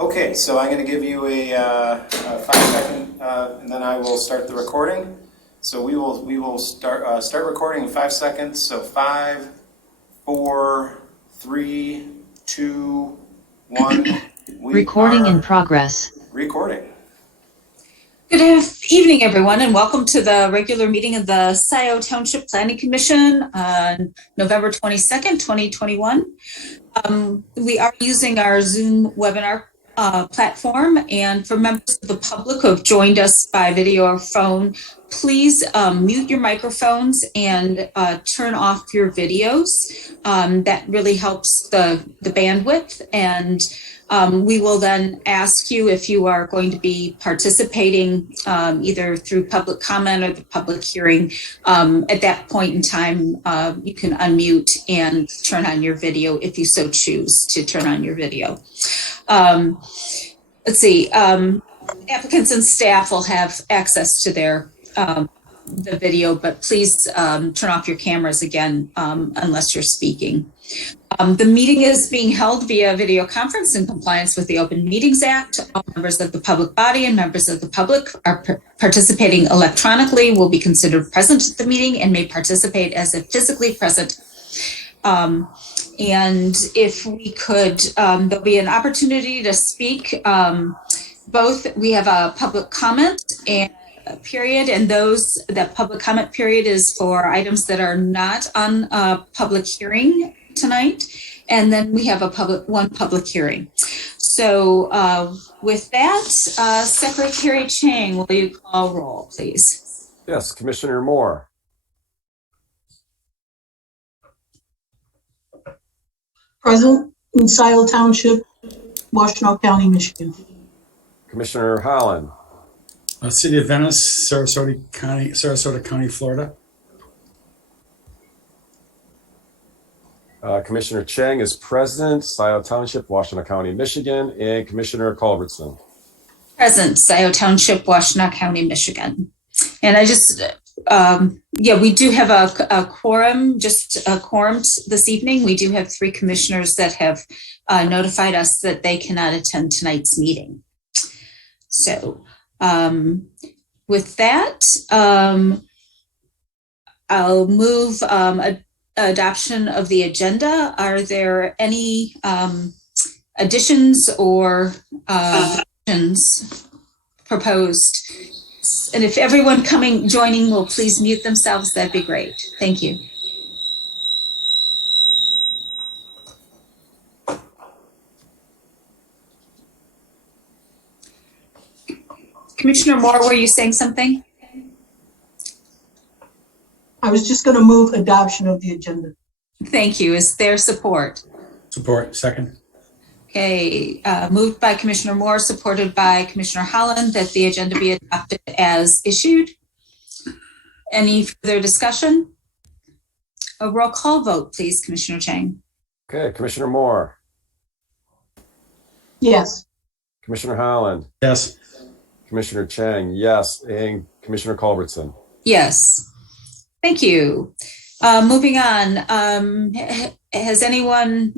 Okay, so I'm going to give you a 5-second, and then I will start the recording. So we will start recording in 5 seconds. So 5, 4, 3, 2, 1. Recording in progress. Recording. Good evening, everyone, and welcome to the regular meeting of the Scio Township Planning Commission on November 22nd, 2021. We are using our Zoom webinar platform, and for members of the public who have joined us by video or phone, please mute your microphones and turn off your videos. That really helps the bandwidth, and we will then ask you if you are going to be participating either through public comment or the public hearing. At that point in time, you can unmute and turn on your video if you so choose to turn on your video. Let's see, applicants and staff will have access to their the video, but please turn off your cameras again unless you're speaking. The meeting is being held via video conference in compliance with the Open Meetings Act. All members of the public body and members of the public are participating electronically will be considered present at the meeting and may participate as if physically present. And if we could, there'll be an opportunity to speak. Both, we have a public comment and period, and that public comment period is for items that are not on a public hearing tonight, and then we have one public hearing. So with that, Secretary Chang, will you call roll, please? Yes, Commissioner Moore. Present in Scio Township, Washtenaw County, Michigan. Commissioner Holland. City of Venice, Sarasota County, Florida. Commissioner Chang is present, Scio Township, Washtenaw County, Michigan, and Commissioner Culbertson. Present, Scio Township, Washtenaw County, Michigan. And I just, we do have a quorum, just a quorum this evening. We do have 3 commissioners that have notified us that they cannot attend tonight's meeting. So with that, I'll move adoption of the agenda. Are there any additions or additions proposed? And if everyone joining will please mute themselves, that'd be great. Thank you. Commissioner Moore, were you saying something? I was just going to move adoption of the agenda. Thank you. Is there support? Support, second. Okay, moved by Commissioner Moore, supported by Commissioner Holland, that the agenda be adopted as issued. Any further discussion? A roll call vote, please, Commissioner Chang. Okay, Commissioner Moore. Yes. Commissioner Holland. Yes. Commissioner Chang, yes, and Commissioner Culbertson. Yes. Thank you. Moving on, has anyone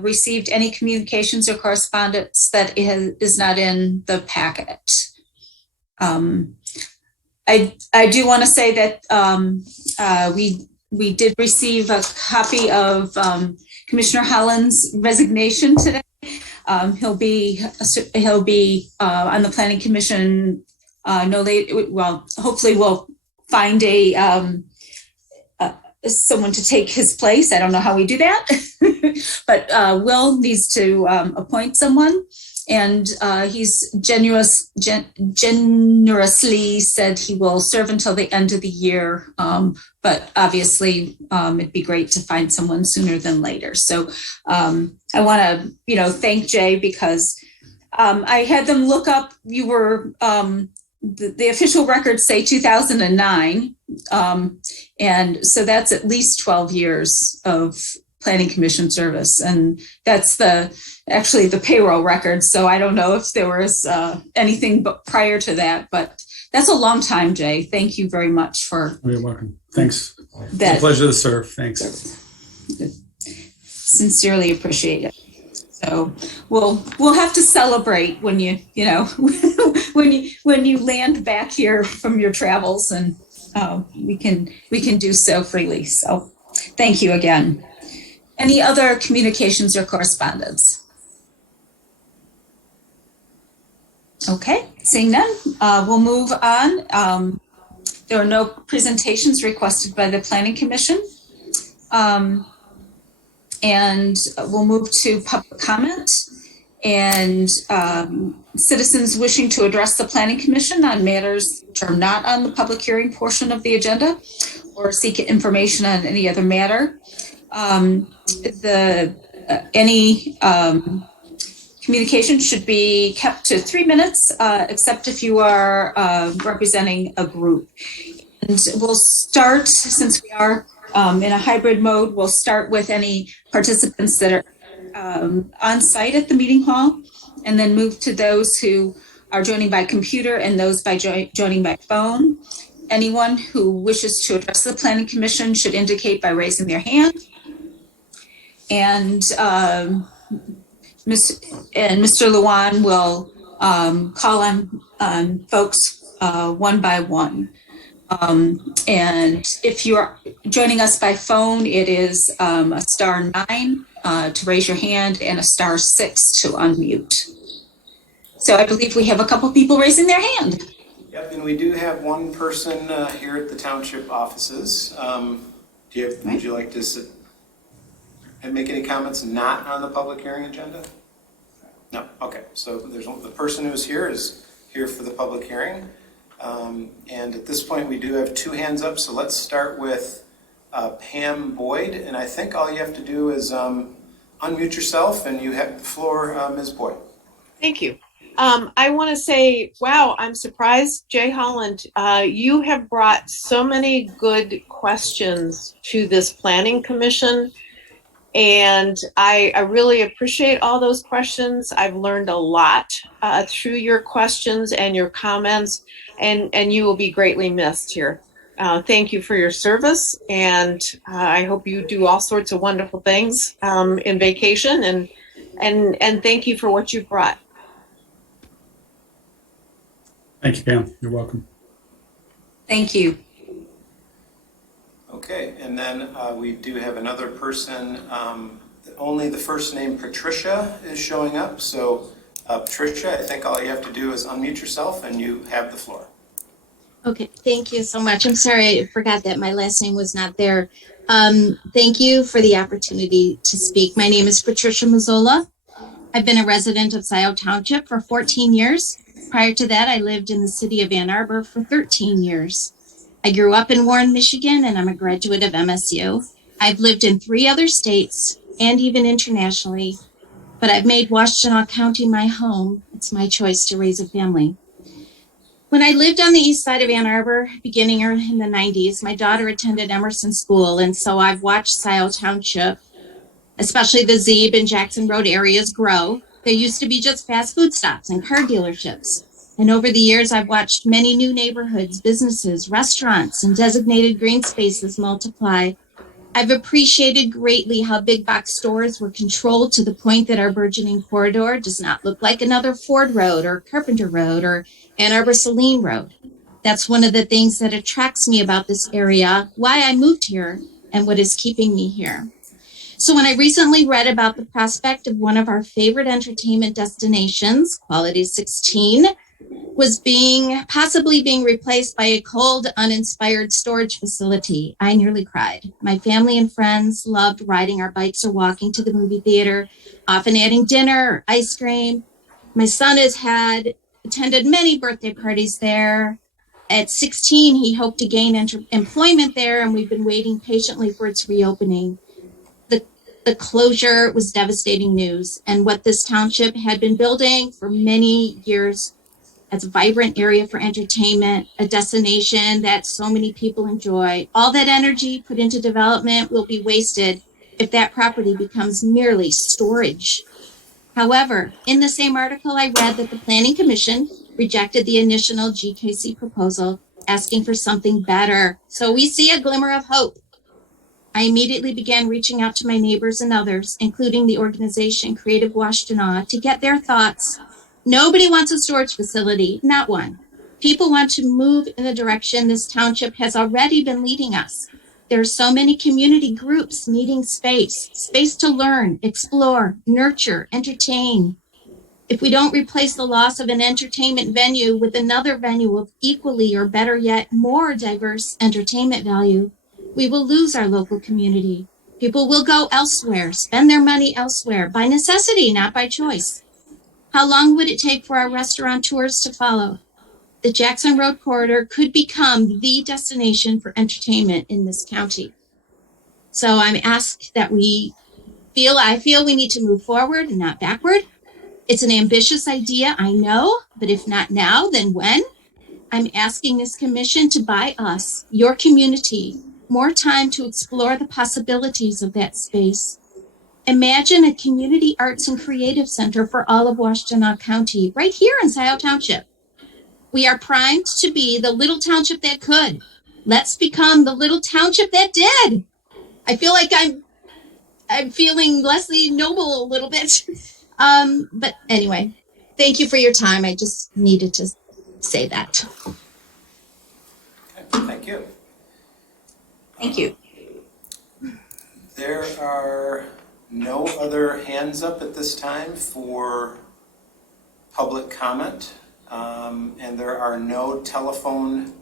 received any communications or correspondence that is not in the packet? I do want to say that we did receive a copy of Commissioner Holland's resignation today. He'll be on the Planning Commission no late. Well, hopefully we'll find someone to take his place. I don't know how we do that, but Will needs to appoint someone, and he's generously said he will serve until the end of the year. But obviously, it'd be great to find someone sooner than later. So I want to, thank Jay, because I had them look up. You were the official records say 2009. And so that's at least 12 years of Planning Commission service. And that's actually the payroll record. So I don't know if there was anything but prior to that, but that's a long time, Jay. Thank you very much for. You're welcome. Thanks. It's a pleasure to serve. Thanks. Sincerely appreciate it. So we'll have to celebrate when you know when you land back here from your travels, and we can do so freely. So thank you again. Any other communications or correspondence? Okay, seeing none, we'll move on. There are no presentations requested by the Planning Commission. And we'll move to public comment. And citizens wishing to address the Planning Commission on matters which are not on the public hearing portion of the agenda or seek information on any other matter. Any communication should be kept to 3 minutes, except if you are representing a group. And we'll start, since we are in a hybrid mode, we'll start with any participants that are on site at the meeting hall, and then move to those who are joining by computer and those by joining by phone. Anyone who wishes to address the Planning Commission should indicate by raising their hand. And Mr. Luan will call on folks one by one. And if you're joining us by phone, it is a *9 to raise your hand and a *6 to unmute. So I believe we have a couple people raising their hand. Yep, and we do have one person here at the township offices. Would you like to sit and make any comments not on the public hearing agenda? No, okay, so the person who's here is here for the public hearing. And at this point, we do have 2 hands up, so let's start with Pam Boyd. And I think all you have to do is unmute yourself, and you have the floor, Ms. Boyd. Thank you. I want to say, wow, I'm surprised, Jay Holland. You have brought so many good questions to this Planning Commission, and I really appreciate all those questions. I've learned a lot through your questions and your comments, and you will be greatly missed here. Thank you for your service, and I hope you do all sorts of wonderful things in vacation, and thank you for what you've brought. Thank you, Pam. You're welcome. Thank you. Okay, and then we do have another person. Only the first name Patricia is showing up. So Patricia, I think all you have to do is unmute yourself, and you have the floor. Okay, thank you so much. I'm sorry, I forgot that my last name was not there. Thank you for the opportunity to speak. My name is Patricia Mazzola. I've been a resident of Scio Township for 14 years. Prior to that, I lived in the city of Ann Arbor for 13 years. I grew up in Warren, Michigan, and I'm a graduate of MSU. I've lived in 3 other states and even internationally, but I've made Washtenaw County my home. It's my choice to raise a family. When I lived on the east side of Ann Arbor, beginning in the 90s, my daughter attended Emerson School, and so I've watched Scio Township, especially the Zeeb and Jackson Road areas, grow. There used to be just fast food stops and car dealerships. And over the years, I've watched many new neighborhoods, businesses, restaurants, and designated green spaces multiply. I've appreciated greatly how big box stores were controlled to the point that our burgeoning corridor does not look like another Ford Road or Carpenter Road or Ann Arbor Saline Road. That's one of the things that attracts me about this area, why I moved here, and what is keeping me here. So when I recently read about the prospect of one of our favorite entertainment destinations, Quality 16, was possibly being replaced by a cold, uninspired storage facility, I nearly cried. My family and friends loved riding our bikes or walking to the movie theater, often adding dinner or ice cream. My son has attended many birthday parties there. At 16, he hoped to gain employment there, and we've been waiting patiently for its reopening. The closure was devastating news, and what this township had been building for many years as a vibrant area for entertainment, a destination that so many people enjoy. All that energy put into development will be wasted if that property becomes merely storage. However, in the same article, I read that the Planning Commission rejected the initial GKC proposal, asking for something better. So we see a glimmer of hope. I immediately began reaching out to my neighbors and others, including the organization Creative Washtenaw, to get their thoughts. Nobody wants a storage facility, not one. People want to move in the direction this township has already been leading us. There are so many community groups needing space to learn, explore, nurture, entertain. If we don't replace the loss of an entertainment venue with another venue of equally or better yet more diverse entertainment value, we will lose our local community. People will go elsewhere, spend their money elsewhere, by necessity, not by choice. How long would it take for our restaurateurs to follow? The Jackson Road corridor could become the destination for entertainment in this county. So I'm asked that I feel we need to move forward and not backward. It's an ambitious idea, I know, but if not now, then when? I'm asking this commission to buy us, your community, more time to explore the possibilities of that space. Imagine a community arts and creative center for all of Washtenaw County, right here in Scio Township. We are primed to be the little township that could. Let's become the little township that did. I feel like I'm feeling Leslie Noble a little bit. But anyway, thank you for your time. I just needed to say that. Okay, thank you. Thank you. There are no other hands up at this time for public comment, and there are no telephone,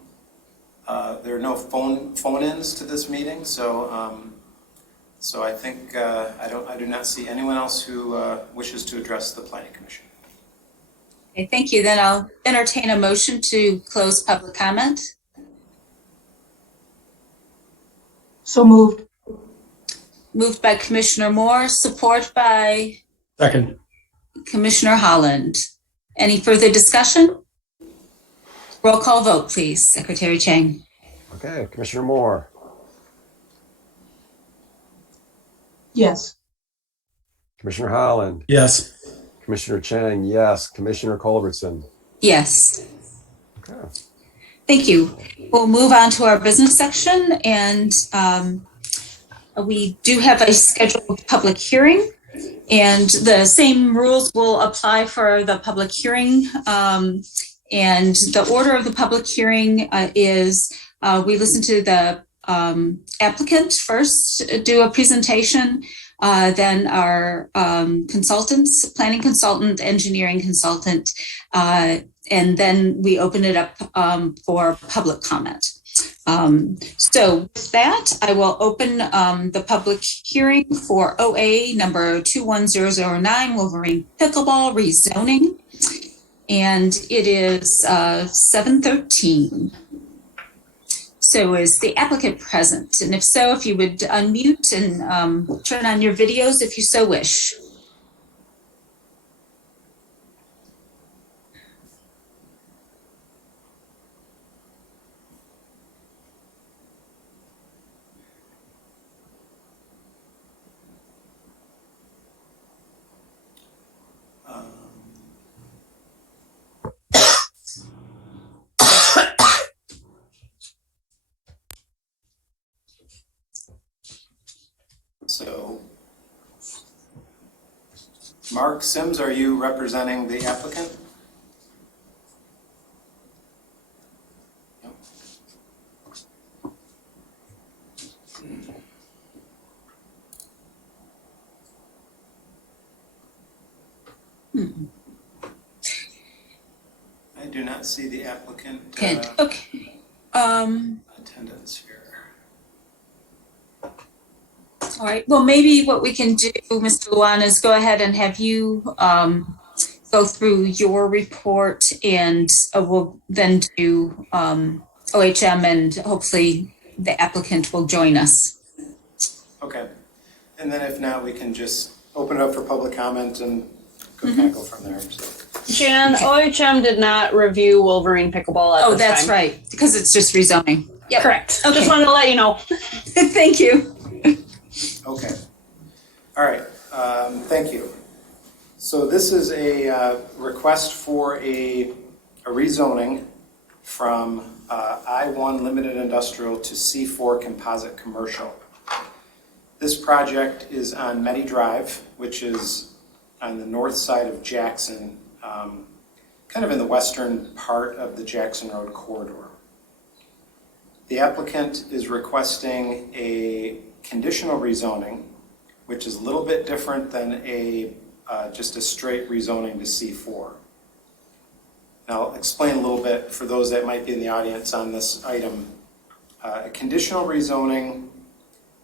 there are no phone-ins to this meeting, so so I think I do not see anyone else who wishes to address the Planning Commission. Okay, thank you. Then I'll entertain a motion to close public comment. So moved. Moved by Commissioner Moore, support by Second. Commissioner Holland. Any further discussion? Roll call vote, please, Secretary Chang. Okay, Commissioner Moore, Yes. Commissioner Holland, Yes. Commissioner Chang, yes, Commissioner Culbertson. Yes. Okay. Thank you. We'll move on to our business section, and we do have a scheduled public hearing, and the same rules will apply for the public hearing. And the order of the public hearing is we listen to the applicant first, do a presentation, then our consultants, planning consultant, engineering consultant, and then we open it up for public comment. So with that, I will open the public hearing for OA number 21009, Wolverine Pickleball Rezoning. And it is 7:13. So is the applicant present? And if so, if you would unmute and turn on your videos if you so wish. So, Mark Sims, are you representing the applicant? I do not see the applicant Okay. attendance here. All right. Well, maybe what we can do, Mr. Luan, is go ahead and have you go through your report, and we'll then do OHM, and hopefully the applicant will join us. Okay. And then if not, we can just open it up for public comment and kind of go from there. So. Jan, OHM did not review Wolverine Pickleball at this that's time. right, because it's just rezoning. Yep. Correct. Okay. Just wanted to let you know. Thank you. Okay. All right. Thank you. So this is a request for a rezoning from I-1 Limited Industrial to C4 Composite Commercial. This project is on Meddy Drive, which is on the north side of Jackson, kind of in the western part of the Jackson Road corridor. The applicant is requesting a conditional rezoning, which is a little bit different than just a straight rezoning to C4. Now, I'll explain a little bit for those that might be in the audience on this item. A conditional rezoning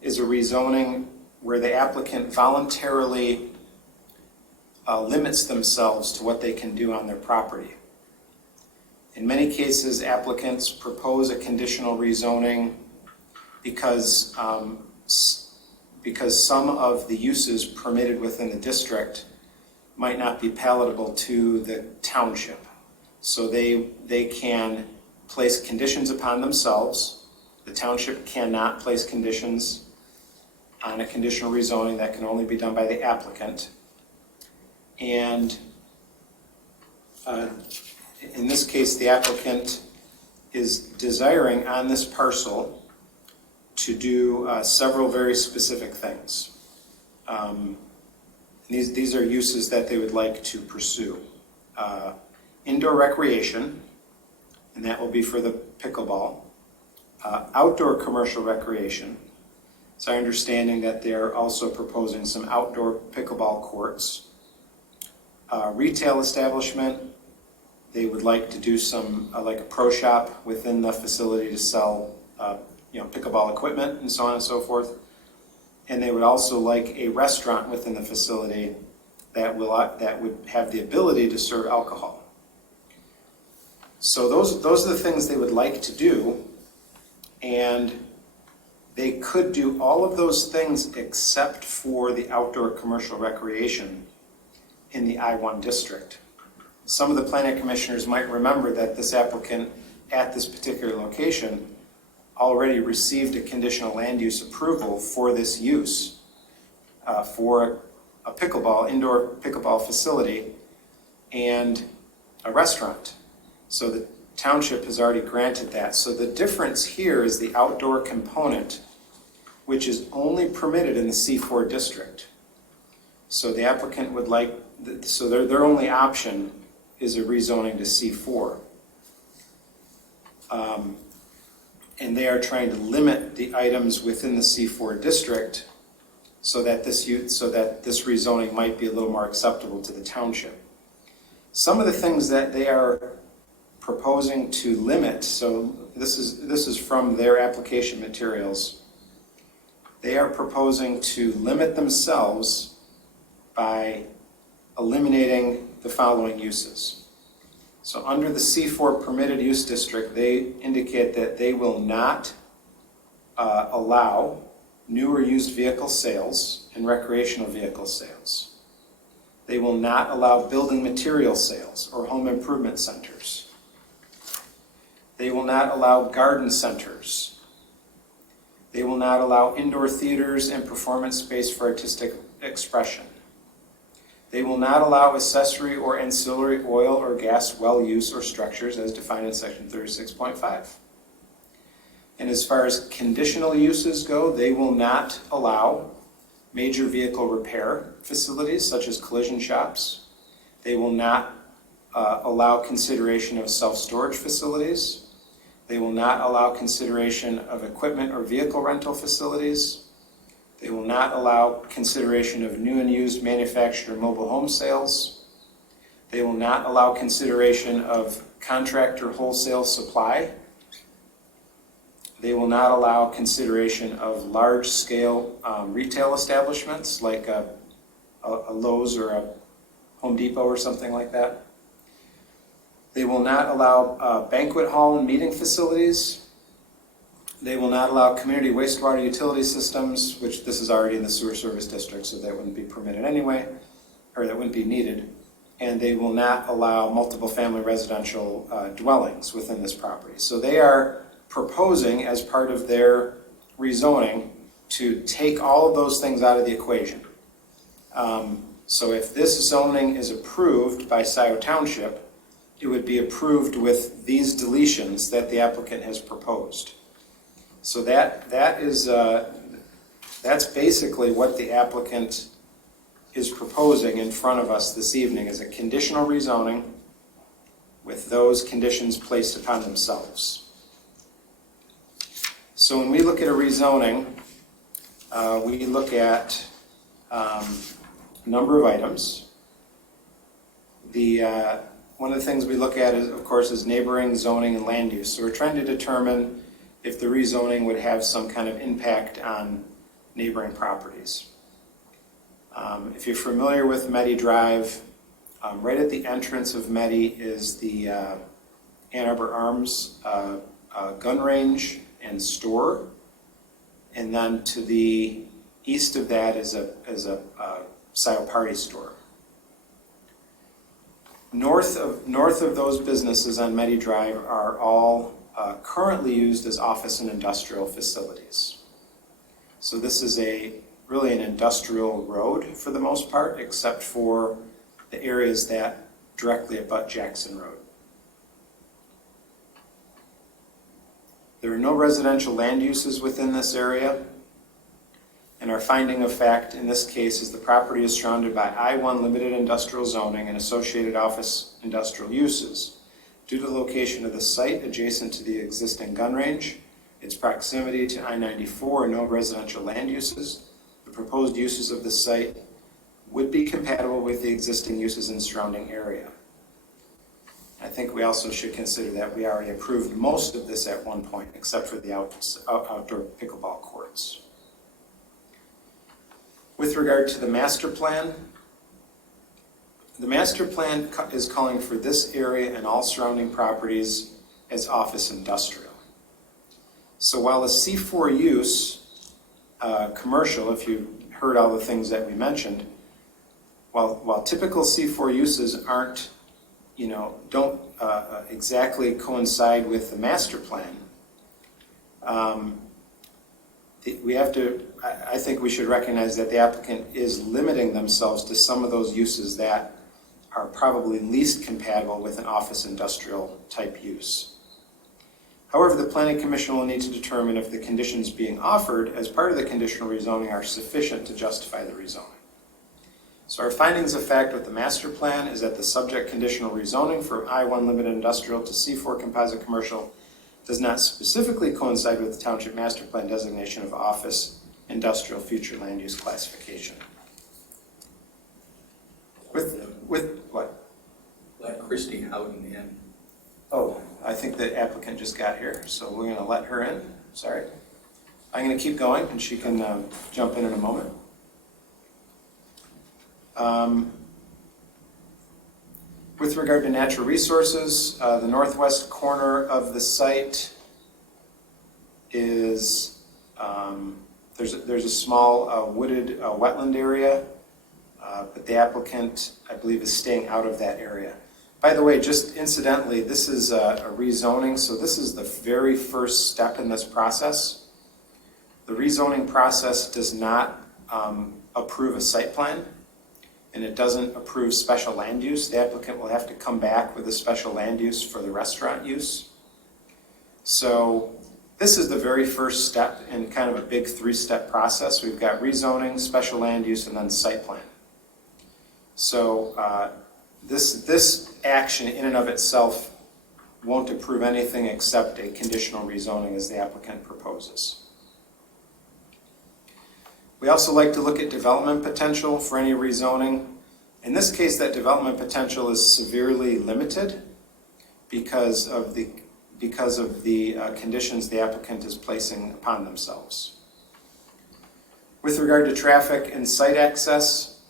is a rezoning where the applicant voluntarily limits themselves to what they can do on their property. In many cases, applicants propose a conditional rezoning because some of the uses permitted within the district might not be palatable to the township. So they can place conditions upon themselves. The township cannot place conditions on a conditional rezoning. That can only be done by the applicant. And in this case, the applicant is desiring on this parcel to do several very specific things. These are uses that they would like to pursue. Indoor recreation, and that will be for the pickleball. Outdoor commercial recreation. It's our understanding that they're also proposing some outdoor pickleball courts. Retail establishment, they would like to do some, like a pro shop within the facility to sell pickleball equipment and so on and so forth. And they would also like a restaurant within the facility that would have the ability to serve alcohol. So those are the things they would like to do, and they could do all of those things except for the outdoor commercial recreation in the I-1 district. Some of the planning commissioners might remember that this applicant at this particular location already received a conditional land use approval for this use for a indoor pickleball facility and a restaurant. So the township has already granted that. So the difference here is the outdoor component, which is only permitted in the C4 district. So the applicant would like, so their only option is a rezoning to C4. And they are trying to limit the items within the C4 district so that this rezoning might be a little more acceptable to the township. Some of the things that they are proposing to limit, so this is from their application materials. They are proposing to limit themselves by eliminating the following uses. So under the C4 permitted use district, they indicate that they will not allow new or used vehicle sales and recreational vehicle sales. They will not allow building material sales or home improvement centers. They will not allow garden centers. They will not allow indoor theaters and performance space for artistic expression. They will not allow accessory or ancillary oil or gas well use or structures as defined in section 36.5. And as far as conditional uses go, they will not allow major vehicle repair facilities such as collision shops. They will not allow consideration of self-storage facilities. They will not allow consideration of equipment or vehicle rental facilities. They will not allow consideration of new and used manufactured or mobile home sales. They will not allow consideration of contractor wholesale supply. They will not allow consideration of large-scale retail establishments like a Lowe's or a Home Depot or something like that. They will not allow banquet hall and meeting facilities. They will not allow community wastewater utility systems, which this is already in the sewer service district, so that wouldn't be permitted anyway, or that wouldn't be needed. And they will not allow multiple family residential dwellings within this property. So they are proposing, as part of their rezoning, to take all of those things out of the equation. So if this zoning is approved by Scio Township, it would be approved with these deletions that the applicant has proposed. So that is that's basically what the applicant is proposing in front of us this evening, is a conditional rezoning with those conditions placed upon themselves. So when we look at a rezoning, we look at a number of items. One of the things we look at, is, of course, is neighboring, zoning, and land use. So we're trying to determine if the rezoning would have some kind of impact on neighboring properties. If you're familiar with Meddy Drive, right at the entrance of Meddy is the Ann Arbor Arms gun range and store, and then to the east of that is a Scio party store. North of those businesses on Meddy Drive are all currently used as office and industrial facilities. So this is really an industrial road for the most part, except for the areas that directly abut Jackson Road. There are no residential land uses within this area, and our finding of fact in this case is the property is surrounded by I-1 limited industrial zoning and associated office industrial uses. Due to the location of the site adjacent to the existing gun range, its proximity to I-94 and no residential land uses, the proposed uses of the site would be compatible with the existing uses in the surrounding area. I think we also should consider that we already approved most of this at one point, except for the outdoor pickleball courts. With regard to the master plan is calling for this area and all surrounding properties as office industrial. So while a C4 use, commercial, if you heard all the things that we mentioned, while typical C4 uses don't exactly coincide with the master plan, I think we should recognize that the applicant is limiting themselves to some of those uses that are probably least compatible with an office industrial type use. However, the Planning Commission will need to determine if the conditions being offered as part of the conditional rezoning are sufficient to justify the rezoning. So our findings of fact with the master plan is that the subject conditional rezoning from I-1 limited industrial to C4 composite commercial does not specifically coincide with the township master plan designation of office industrial future land use classification. With what? Let Christy Howden in. Oh, I think the applicant just got here, so we're going to let her in. Sorry. I'm going to keep going, and she can jump in a moment. With regard to natural resources, the northwest corner of the site is, there's a small wooded wetland area, but the applicant, I believe, is staying out of that area. By the way, just incidentally, this is a rezoning, so this is the very first step in this process. The rezoning process does not approve a site plan, and it doesn't approve special land use. The applicant will have to come back with a special land use for the restaurant use. So this is the very first step in kind of a big three-step process. We've got rezoning, special land use, and then site plan. So this action in and of itself won't approve anything except a conditional rezoning as the applicant proposes. We also like to look at development potential for any rezoning. In this case, that development potential is severely limited because of the conditions the applicant is placing upon themselves. With regard to traffic and site access,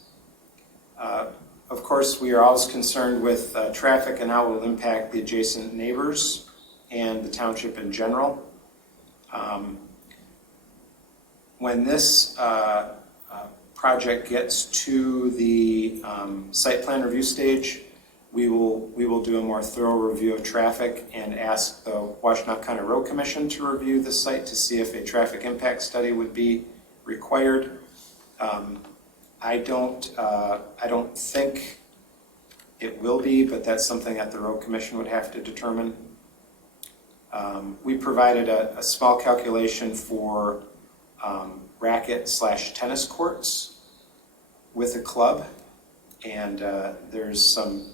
of course, we are always concerned with traffic and how it will impact the adjacent neighbors and the township in general. When this project gets to the site plan review stage, we will do a more thorough review of traffic and ask the Washtenaw County Road Commission to review the site to see if a traffic impact study would be required. I don't think it will be, but that's something that the Road Commission would have to determine. We provided a small calculation for racket/tennis courts with a club. And there's some,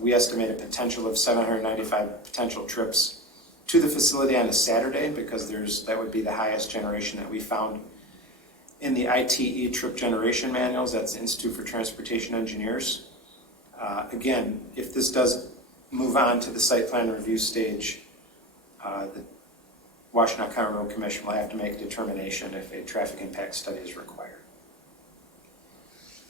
we estimate a potential of 795 potential trips to the facility on a Saturday, because that would be the highest generation that we found in the ITE trip generation manuals. That's the Institute for Transportation Engineers. Again, if this does move on to the site plan review stage, the Washtenaw County Road Commission will have to make a determination if a traffic impact study is required.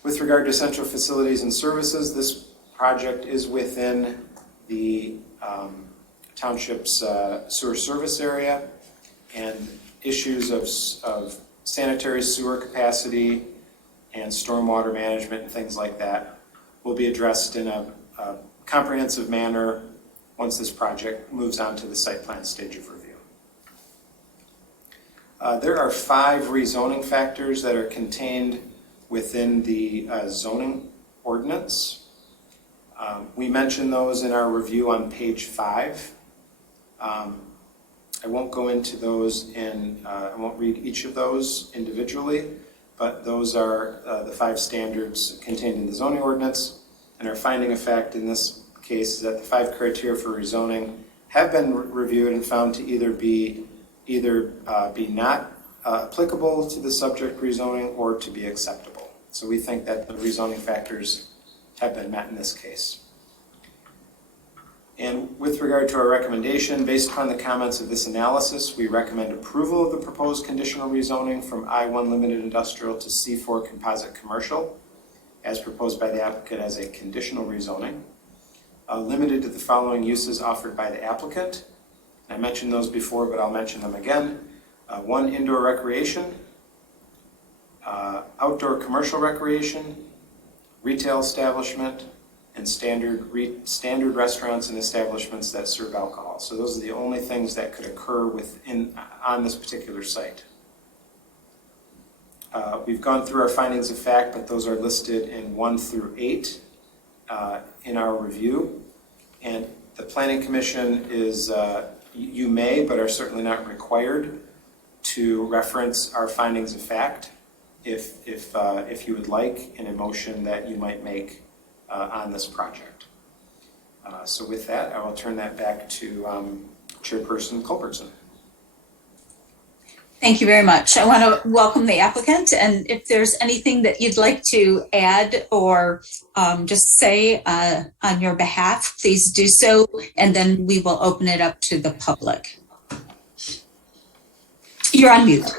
With regard to essential facilities and services, this project is within the township's sewer service area, and issues of sanitary sewer capacity and stormwater management and things like that will be addressed in a comprehensive manner once this project moves on to the site plan stage of review. There are 5 rezoning factors that are contained within the zoning ordinance. We mentioned those in our review on page 5. I won't go into those I won't read each of those individually, but those are the 5 standards contained in the zoning ordinance. And our finding of fact in this case is that the 5 criteria for rezoning have been reviewed and found to either be not applicable to the subject rezoning or to be acceptable. So we think that the rezoning factors have been met in this case. And with regard to our recommendation, based upon the comments of this analysis, we recommend approval of the proposed conditional rezoning from I1 Limited Industrial to C4 Composite Commercial, as proposed by the applicant as a conditional rezoning, limited to the following uses offered by the applicant. I mentioned those before, but I'll mention them again. 1, indoor recreation, outdoor commercial recreation, retail establishment, and standard restaurants and establishments that serve alcohol. So those are the only things that could occur on this particular site. We've gone through our findings of fact, but those are listed in 1 through 8 in our review. And the Planning Commission is, you may, but are certainly not required to reference our findings of fact if you would like in a motion that you might make on this project. So with that, I will turn that back to Chairperson Culbertson. Thank you very much. I want to welcome the applicant, and if there's anything that you'd like to add or just say on your behalf, please do so, and then we will open it up to the public. You're on mute.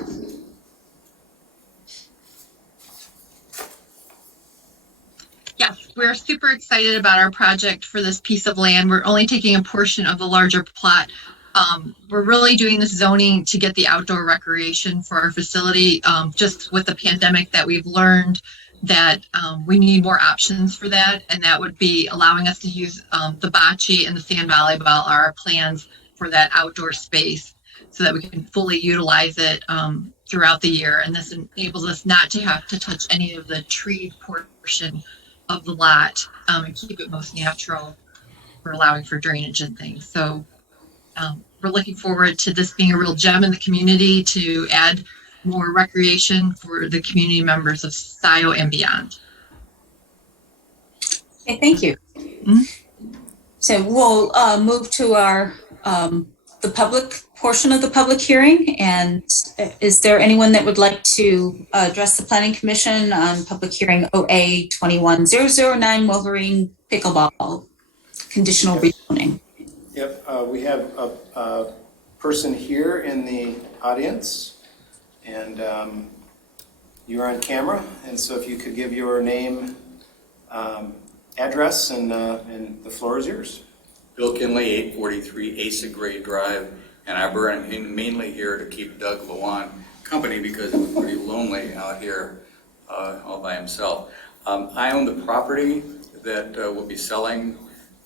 Yes, we're super excited about our project for this piece of land. We're only taking a portion of the larger plot. We're really doing this zoning to get the outdoor recreation for our facility. Just with the pandemic, that we've learned that we need more options for that, and that would be allowing us to use the bocce and the sand volleyball are our plans for that outdoor space, so that we can fully utilize it throughout the year. And this enables us not to have to touch any of the tree portion of the lot and keep it most natural for allowing for drainage and things. So we're looking forward to this being a real gem in the community to add more recreation for the community members of Scio and beyond. Okay, thank you. Mm-hmm. So we'll move to our the public portion of the public hearing. And is there anyone that would like to address the Planning Commission on public hearing OA 21009 Wolverine Pickleball Conditional Rezoning? Yep, we have a person here in the audience, and you're on camera. And so if you could give your name, address, and the floor is yours. Bill Kinley, 843 Asa Gray Drive, Ann Arbor. I'm mainly here to keep Doug Lawan company because it's pretty lonely out here all by himself. I own the property that we'll be selling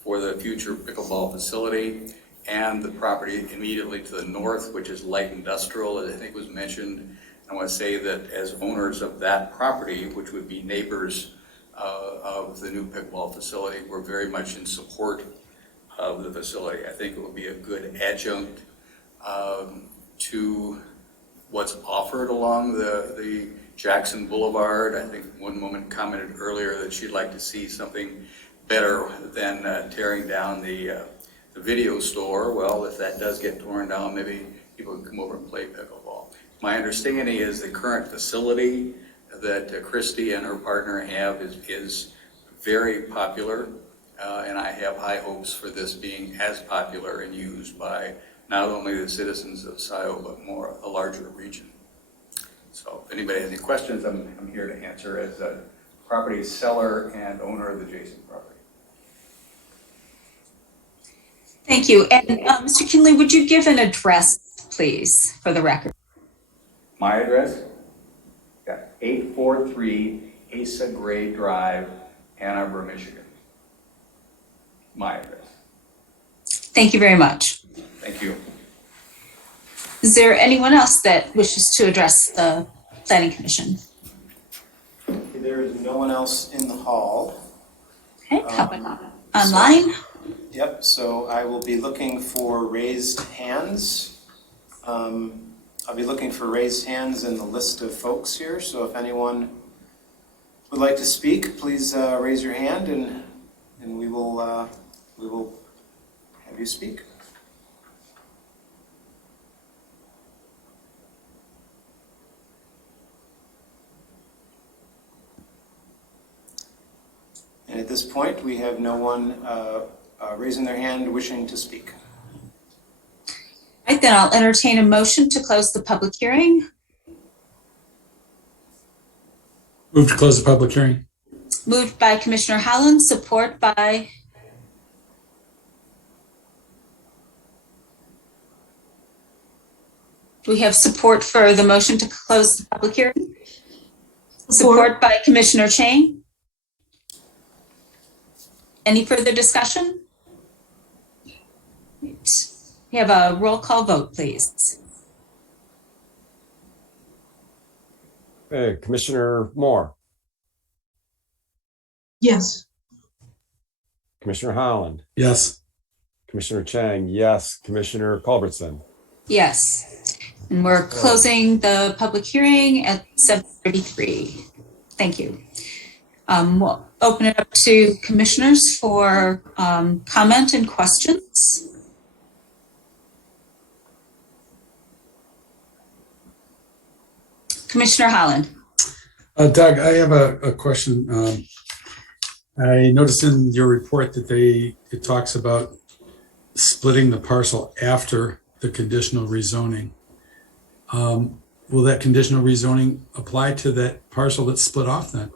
for the future pickleball facility, and the property immediately to the north, which is light industrial, as I think was mentioned. I want to say that as owners of that property, which would be neighbors of the new pickleball facility, we're very much in support of the facility. I think it will be a good adjunct to what's offered along the Jackson Boulevard. I think one woman commented earlier that she'd like to see something better than tearing down the video store. Well, if that does get torn down, maybe people can come over and play pickleball. My understanding is the current facility that Christy and her partner have is very popular, and I have high hopes for this being as popular and used by not only the citizens of Scio, but more a larger region. So if anybody has any questions, I'm here to answer as a property seller and owner of the adjacent property. Thank you. And Mr. Kinley, would you give an address, please, for the record? My address? Yeah, 843 Asa Gray Drive, Ann Arbor, Michigan. My address. Thank you very much. Thank you. Is there anyone else that wishes to address the Planning Commission? There is no one else in the hall. Okay, how about online? Yep, so I will be looking for raised hands. I'll be looking for raised hands in the list of folks here, so if anyone would like to speak, please raise your hand and we will have you speak. And at this point, we have no one raising their hand wishing to speak. Right, then I'll entertain a motion to close the public hearing. Move to close the public hearing. Moved by Commissioner Holland, support by do we have support for the motion to close the public hearing? Support by Commissioner Chang. Any further discussion? Right. We have a roll call vote, please. Okay, Commissioner Moore, Yes. Commissioner Holland, Yes. Commissioner Chang, yes, Commissioner Culbertson. Yes. And we're closing the public hearing at 7:33. Thank you. We'll open it up to commissioners for comment and questions. Commissioner Holland. Doug, I have a question. I noticed in your report that it talks about splitting the parcel after the conditional rezoning. Will that conditional rezoning apply to that parcel that's split off then?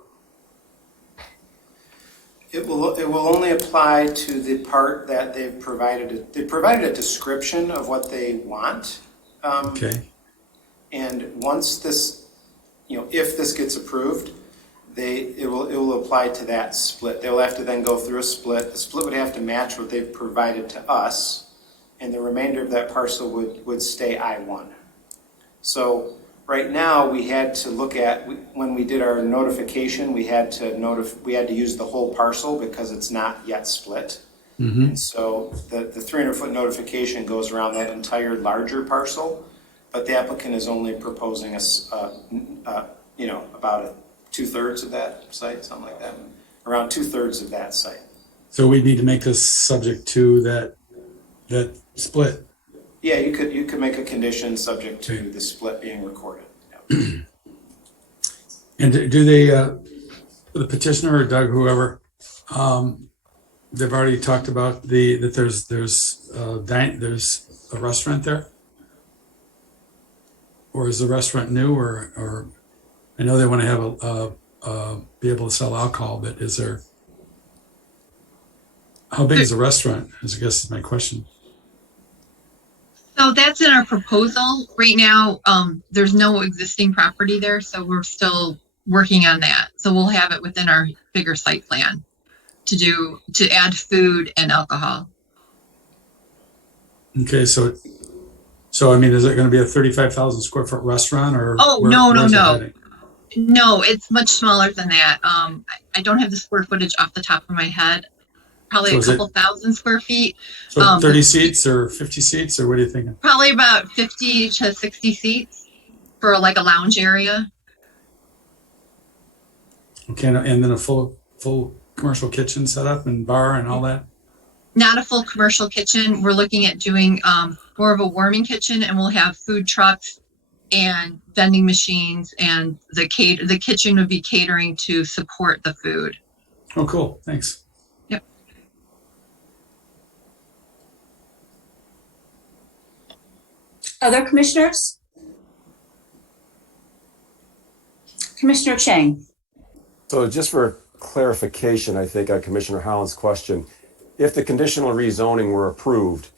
It will only apply to the part that they've provided. They provided a description of what they want. Okay. And once this, if this gets approved, it will apply to that split. They will have to then go through a split. The split would have to match what they've provided to us, and the remainder of that parcel would stay I-1. So right now, we had to look at, when we did our notification, we had to use the whole parcel because it's not yet split. Mm-hmm. And so the 300-foot notification goes around that entire larger parcel, but the applicant is only proposing about 2/3 of that site, something like that, around 2/3 of that site. So we need to make this subject to that split. Yeah, you could make a condition subject to the split being recorded. Yeah. And do they, the petitioner or Doug, whoever, they've already talked about that there's a restaurant there? Or is the restaurant new or I know they want to have be able to sell alcohol, but how big is the restaurant? I guess is my question. So that's in our proposal. Right now, there's no existing property there, so we're still working on that. So we'll have it within our bigger site plan to add food and alcohol. Okay, so I mean, is it going to be a 35,000 square foot restaurant or? Oh, where's no. it heading? No, it's much smaller than that. I don't have the square footage off the top of my head. Probably So a is it- couple thousand square feet. So 30 seats or 50 seats or what are you thinking? Probably about 50 to 60 seats. for like a lounge area. Okay, and then a full commercial kitchen setup and bar and all that? Not a full commercial kitchen. We're looking at doing more of a warming kitchen, and we'll have food trucks and vending machines, and the kitchen would be catering to support the food. Oh, cool. Thanks. Yep. Other commissioners? Commissioner Chang. So just for clarification, I think on Commissioner Holland's question, if the conditional rezoning were approved,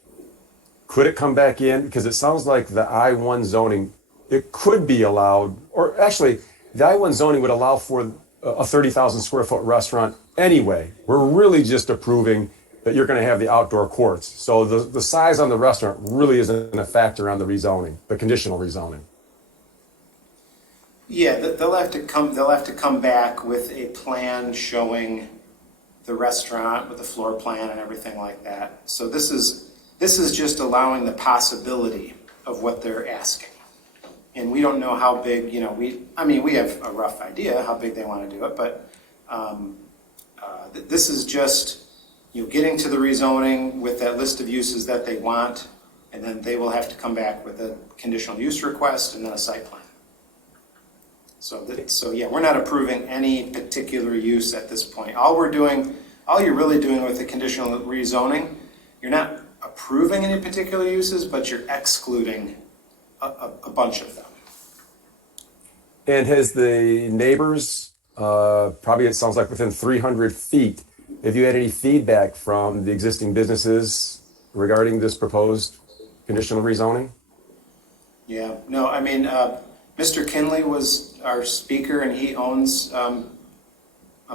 could it come back in? Because it sounds like the I-1 zoning, it could be allowed, or actually the I-1 zoning would allow for a 30,000 square foot restaurant anyway. We're really just approving that you're going to have the outdoor courts. So the size on the restaurant really isn't a factor on the rezoning, the conditional rezoning. Yeah, they'll have to come back with a plan showing the restaurant with the floor plan and everything like that. So this is just allowing the possibility of what they're asking. And we don't know how big, we have a rough idea how big they want to do it, but this is just, getting to the rezoning with that list of uses that they want, and then they will have to come back with a conditional use request and then a site plan. So yeah, we're not approving any particular use at this point. All you're really doing with the conditional rezoning, you're not approving any particular uses, but you're excluding a bunch of them. And has the neighbors, probably it sounds like within 300 feet, have you had any feedback from the existing businesses regarding this proposed conditional rezoning? Yeah, no, Mr. Kinley was our speaker, and he owns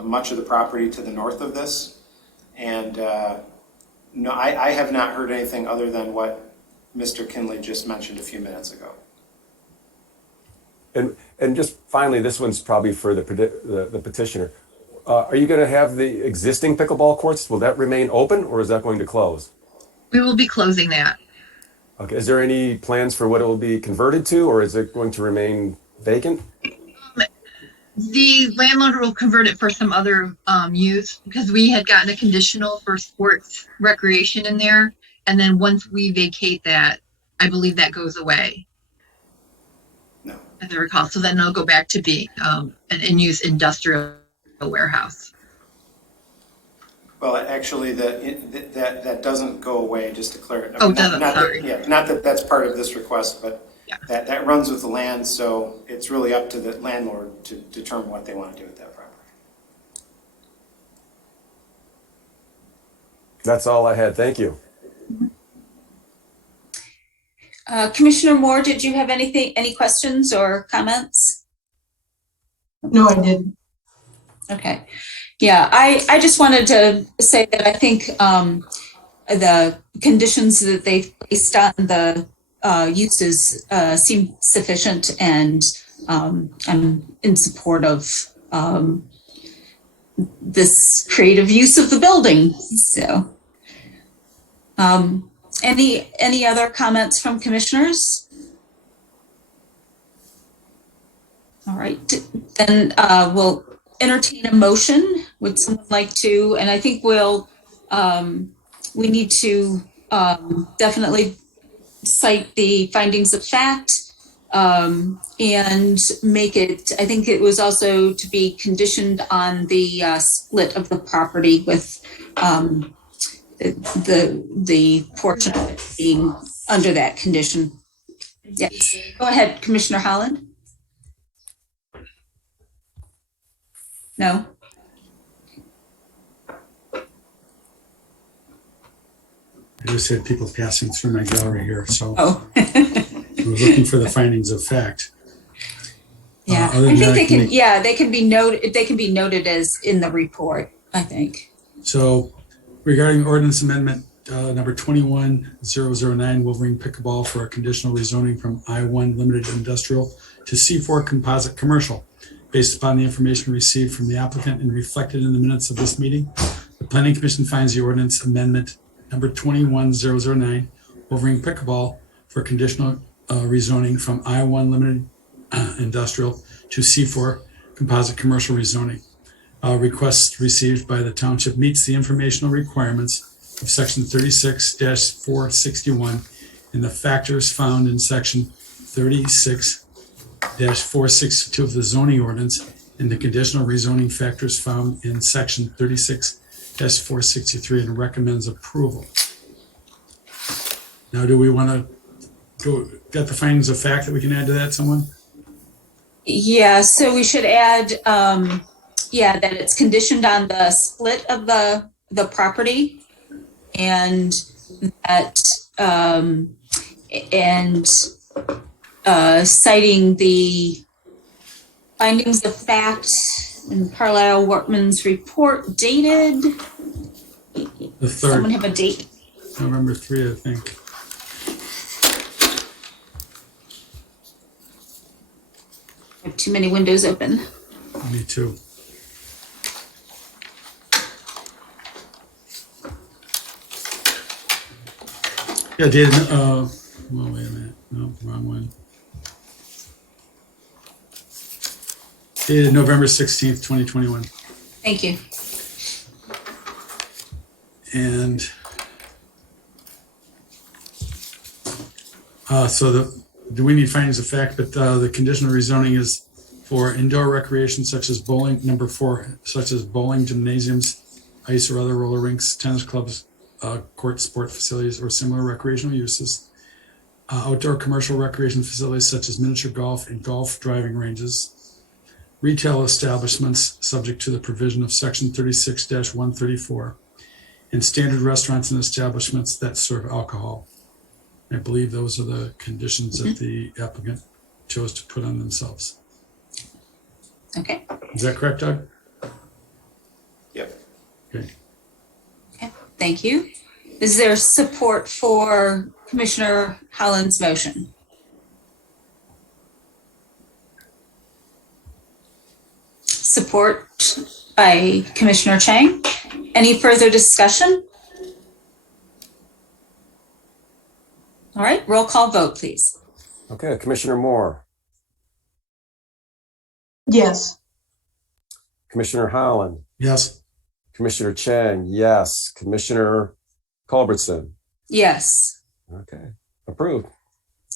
much of the property to the north of this. And no, I have not heard anything other than what Mr. Kinley just mentioned a few minutes ago. And just finally, this one's probably for the petitioner. Are you going to have the existing pickleball courts? Will that remain open, or is that going to close? We will be closing that. Okay. Is there any plans for what it will be converted to, or is it going to remain vacant? The landlord will convert it for some other use, because we had gotten a conditional for sports recreation in there. And then once we vacate that, I believe that goes away. No. As I recall. So then it'll go back to being an in-use industrial warehouse. Well, actually, that doesn't go away, just to clarify. Oh, doesn't, sorry. Not that that's part of this request, but yeah. that runs with the land, so it's really up to the landlord to determine what they want to do with that property. That's all I had. Thank you. Commissioner Moore, did you have any questions or comments? No, I didn't. Okay. Yeah, I just wanted to say that I think the conditions that they placed on the uses seem sufficient, and I'm in support of this creative use of the building. So, any other comments from commissioners? All right, then we'll entertain a motion. Would someone like to? And I think we need to definitely cite the findings of fact and make it, I think it was also to be conditioned on the split of the property with the portion of it being under that condition. Yes, go ahead, Commissioner Holland. No? I just had people passing through my gallery here, so Oh. I was looking for the findings of fact. Yeah, I think they can. Yeah, they can be noted. They can be noted as in the report, I think. So, regarding ordinance amendment number 21009, Wolverine Pickleball for a conditional rezoning from I-1 Limited Industrial to C4 Composite Commercial, based upon the information received from the applicant and reflected in the minutes of this meeting, the Planning Commission finds the ordinance amendment number 21009, Wolverine Pickleball for conditional rezoning from I-1 Limited industrial to C4 composite commercial rezoning. Request received by the township meets the informational requirements of section 36-461 and the factors found in section 36-462 of the zoning ordinance and the conditional rezoning factors found in section 36-463 and recommends approval. Now, do we want to got the findings of fact that we can add to that, someone? Yeah, so we should add, that it's conditioned on the split of the property and that, citing the findings of fact in Carlisle Workman's report dated. The third. Someone have a date? November 3, I think. I have too many windows open. Me too. Yeah, dated, well, wait a minute. No, wrong one. Dated November 16th, 2021. Thank you. And do we need findings of fact? But the conditional rezoning is for indoor recreation such as bowling, number 4, such as bowling, gymnasiums, ice or other roller rinks, tennis clubs, court sport facilities, or similar recreational uses. Outdoor commercial recreation facilities such as miniature golf and golf driving ranges. Retail establishments subject to the provision of section 36-134. And standard restaurants and establishments that serve alcohol. I believe those are the conditions that the applicant chose to put on themselves. Okay. Is that correct, Doug? Yep. Okay. Okay. Thank you. Is there support for Commissioner Holland's motion? Support by Commissioner Chang. Any further discussion? All right, roll call vote, please. Okay, Commissioner Moore, Yes. Commissioner Holland, Yes. Commissioner Chang, yes. Commissioner Culbertson. Yes. Okay, approved.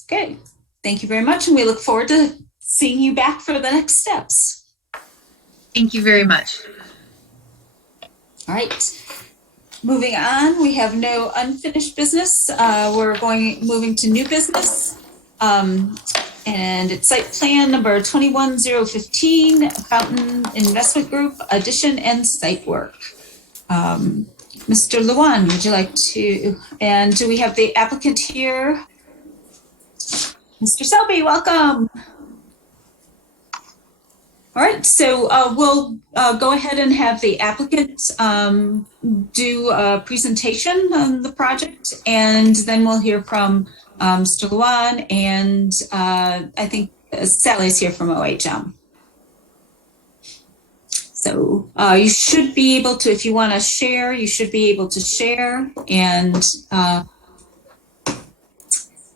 Okay. Thank you very much, and we look forward to seeing you back for the next steps. Thank you very much. All right. Moving on, we have no unfinished business. We're moving to new business. And it's site plan number 21015, Fountain Investment Group, addition and site work. Mr. Luan, would you like to, and do we have the applicant here? Mr. Selby, welcome. All right, so we'll go ahead and have the applicant do a presentation on the project, and then we'll hear from Mr. Luan, and I think Sally's here from OHM. So you should be able to, if you want to share, you should be able to share, and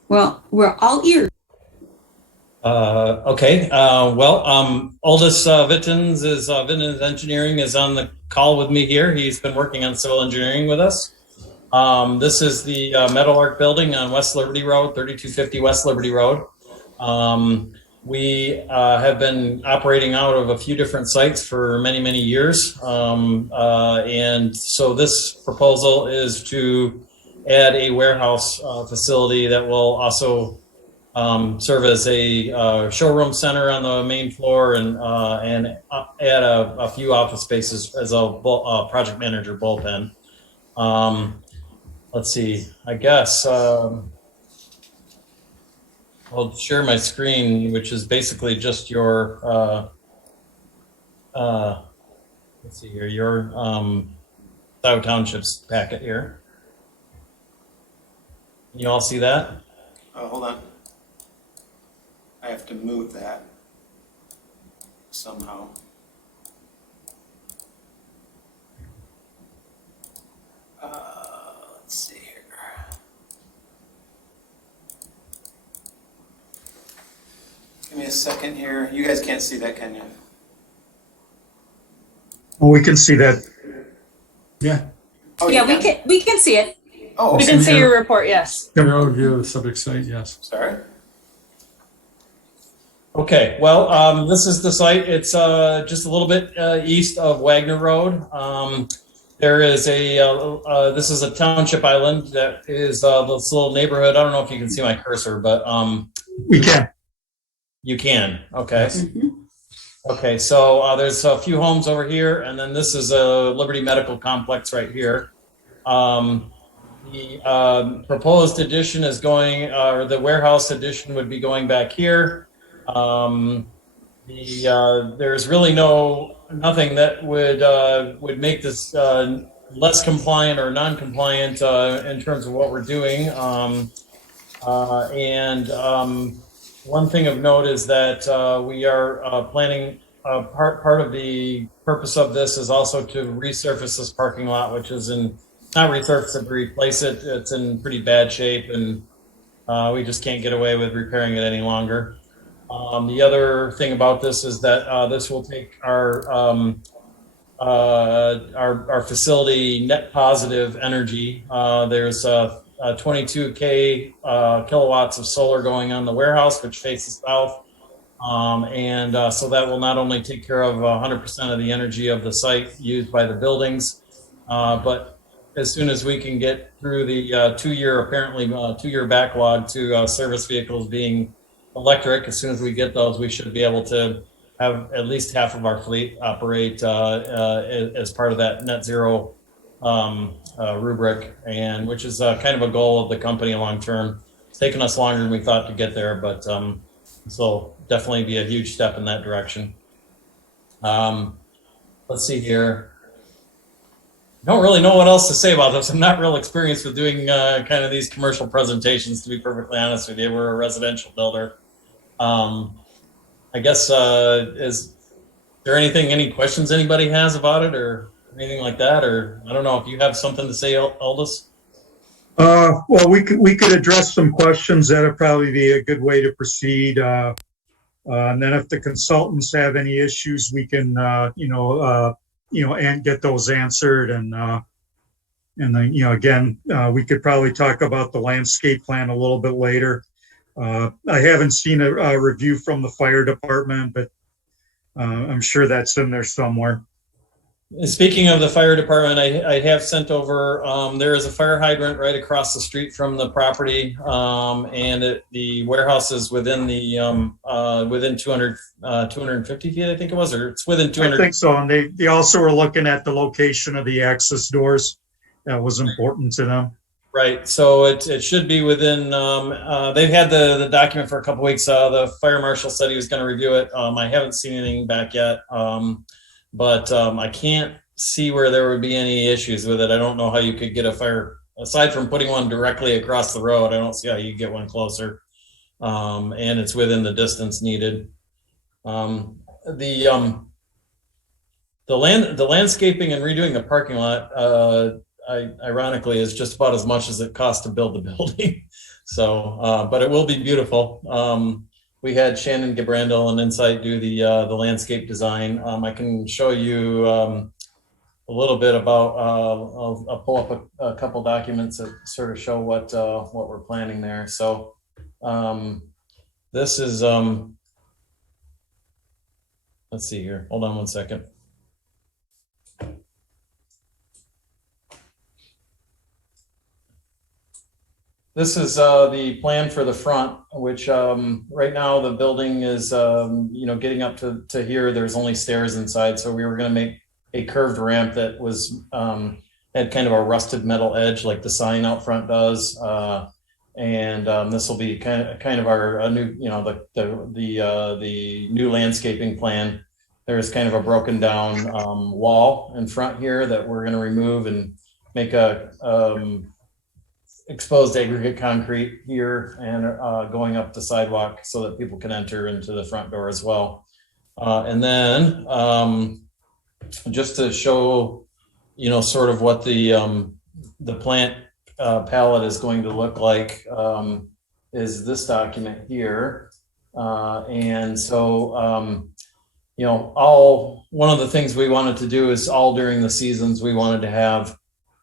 well, we're all ears. Okay. Aldous Vittens is Vittens Engineering is on the call with me here. He's been working on civil engineering with us. This is the Meadowlark building on West Liberty Road, 3250 West Liberty Road. We have been operating out of a few different sites for many, many years. And so this proposal is to add a warehouse facility that will also serve as a showroom center on the main floor and add a few office spaces as a project manager bullpen. Let's see, I guess I'll share my screen, which is basically just your, let's see here, your Scio Township's packet here. Can you all see that? Hold on. I have to move that somehow. Let's see here. Give me a second here. You guys can't see that, can you? Well, we can see that. Yeah. Oh, Yeah, you we can see it. Oh, We okay. can see your report, yes. Camera overview of the subject site, yes. Sorry. Okay, well, this is the site. It's just a little bit east of Wagner Road. There is this is a township island that is this little neighborhood. I don't know if you can see my cursor, but We can. you can. Okay. Yes. Okay, so there's a few homes over here, and then this is a Liberty Medical Complex right here. The proposed addition is going, or the warehouse addition would be going back here. There's really nothing that would make this less compliant or non-compliant in terms of what we're doing. One thing of note is that we are planning. Part of the purpose of this is also to resurface this parking lot, which is not resurface it, but replace it. It's in pretty bad shape, and we just can't get away with repairing it any longer. The other thing about this is that this will take our facility net positive energy. There's 22 kilowatts of solar going on the warehouse, which faces south. So that will not only take care of 100% of the energy of the site used by the buildings, but as soon as we can get through the two-year backlog to service vehicles being electric, as soon as we get those, we should be able to have at least half of our fleet operate as part of that net zero rubric, and which is kind of a goal of the company long term. It's taken us longer than we thought to get there, but this will definitely be a huge step in that direction. Let's see here. I don't really know what else to say about this. I'm not real experienced with doing kind of these commercial presentations, to be perfectly honest with you. We're a residential builder. I guess, is there any questions anybody has about it or anything like that? Or I don't know if you have something to say, Aldous? Well, we could address some questions. That'd probably be a good way to proceed. And then if the consultants have any issues, we can, and get those answered. And then, again, we could probably talk about the landscape plan a little bit later. I haven't seen a review from the fire department, but I'm sure that's in there somewhere. Speaking of the fire department, I have sent over, there is a fire hydrant right across the street from the property, and the warehouse is within within 250 feet, I think it was, or it's within 200. I think so, and they also were looking at the location of the access doors. That was important to them. Right, so it should be within, they've had the document for a couple weeks. The fire marshal said he was going to review it. I haven't seen anything back yet. But I can't see where there would be any issues with it. I don't know how you could get a fire, aside from putting one directly across the road. I don't see how you get one closer, and it's within the distance needed. The landscaping and redoing the parking lot, ironically, is just about as much as it costs to build the building. So, but it will be beautiful. We had Shannon Gabrandel and Insight do the landscape design. I can show you a little bit about. I'll pull up a couple documents that sort of show what we're planning there. So this is. Let's see here. Hold on one second. This is the plan for the front, which right now the building is, getting up to here. There's only stairs inside, so we were going to make a curved ramp that was had kind of a rusted metal edge, like the sign out front does. And this will be kind of our new, the new landscaping plan. There's kind of a broken down wall in front here that we're going to remove and make a exposed aggregate concrete here and going up the sidewalk so that people can enter into the front door as well. And then just to show, sort of what the plant palette is going to look like, is this document here. And so, one of the things we wanted to do is all during the seasons, we wanted to have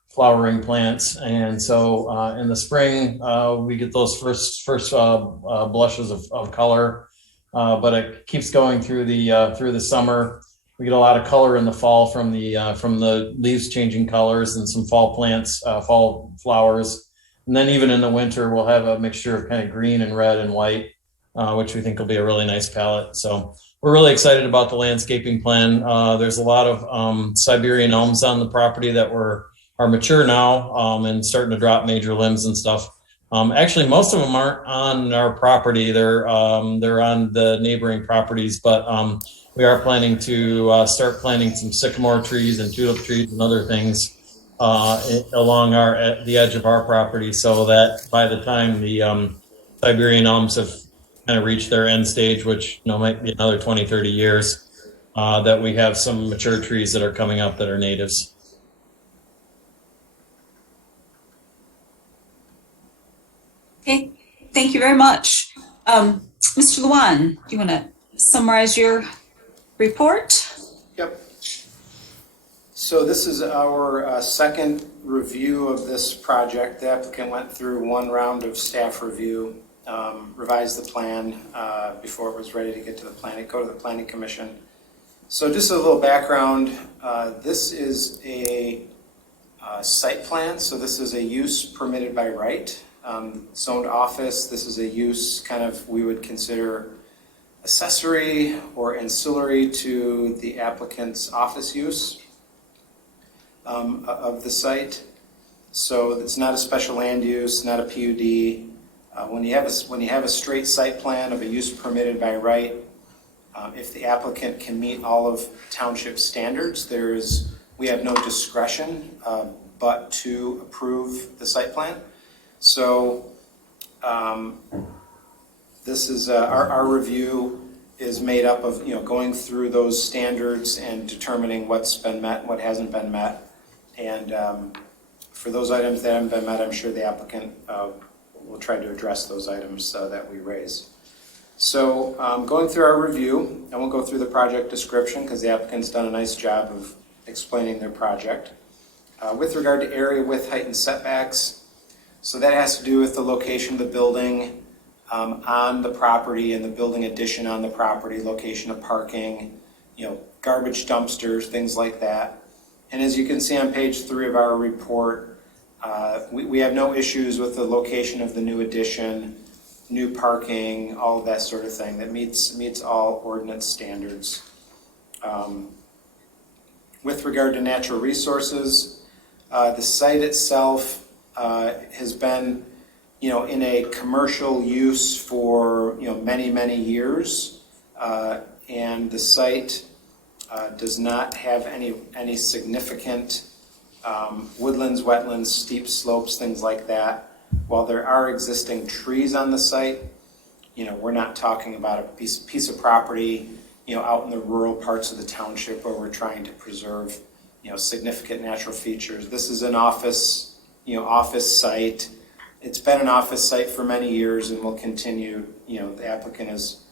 flowering plants. And so in the spring, we get those first blushes of color, but it keeps going through the summer. We get a lot of color in the fall from the leaves changing colors and some fall plants, fall flowers. And then even in the winter, we'll have a mixture of kind of green and red and white, which we think will be a really nice palette. So we're really excited about the landscaping plan. There's a lot of Siberian elms on the property that are mature now and starting to drop major limbs and stuff. Actually, most of them aren't on our property. They're on the neighboring properties, but we are planning to start planting some sycamore trees and tulip trees and other things along the edge of our property, so that by the time the Siberian elms have kind of reached their end stage, which might be another 20, 30 years, that we have some mature trees that are coming up that are natives. Okay, thank you very much. Mr. Luan, do you want to summarize your report? Yep. So this is our second review of this project. The applicant went through one round of staff review, revised the plan before it was ready to go to the planning commission. So just a little background. This is a site plan. So this is a use permitted by right. Zoned office. This is a use we would consider accessory or ancillary to the applicant's office use of the site. So it's not a special land use, not a PUD. When you have a straight site plan of a use permitted by right, if the applicant can meet all of township standards, we have no discretion but to approve the site plan. So this is our review is made up of going through those standards and determining what's been met, what hasn't been met, and for those items that haven't been met, I'm sure the applicant will try to address those items that we raise. So going through our review, I won't go through the project description because the applicant's done a nice job of explaining their project. With regard to area, width, height, and setbacks, so that has to do with the location of the building on the property and the building addition on the property, location of parking, garbage dumpsters, things like that. And as you can see on page 3 of our report, we have no issues with the location of the new addition, new parking, all of that sort of thing that meets all ordinance standards. With regard to natural resources, the site itself has been, in a commercial use for, many, many years. And the site does not have any significant woodlands, wetlands, steep slopes, things like that. While there are existing trees on the site, we're not talking about a piece of property, out in the rural parts of the township where we're trying to preserve, significant natural features. This is an office site. It's been an office site for many years and will continue. The applicant is,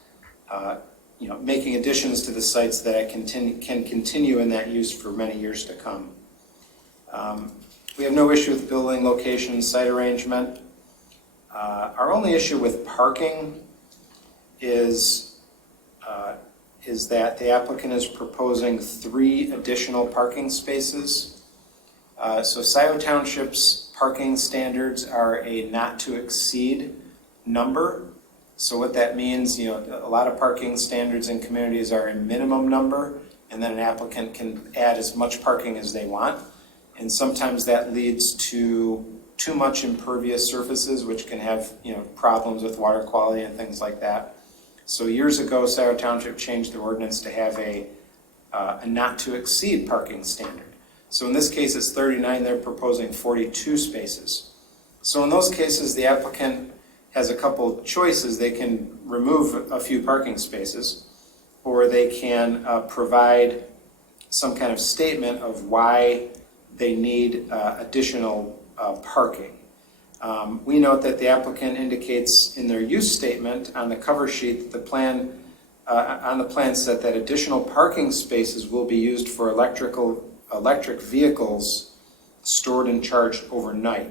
making additions to the sites that it can continue in that use for many years to come. We have no issue with building location, site arrangement. Our only issue with parking is that the applicant is proposing 3 additional parking spaces. So Scio Township's parking standards are a not to exceed number. So what that means, a lot of parking standards in communities are a minimum number, and then an applicant can add as much parking as they want. And sometimes that leads to too much impervious surfaces, which can have problems with water quality and things like that. So years ago, Scio Township changed the ordinance to have a not to exceed parking standard. So in this case, it's 39, they're proposing 42 spaces. So in those cases, the applicant has a couple choices. They can remove a few parking spaces, or they can provide some kind of statement of why they need additional parking. We note that the applicant indicates in their use statement on the cover sheet that the plan on the plan set that additional parking spaces will be used for electric vehicles stored and charged overnight.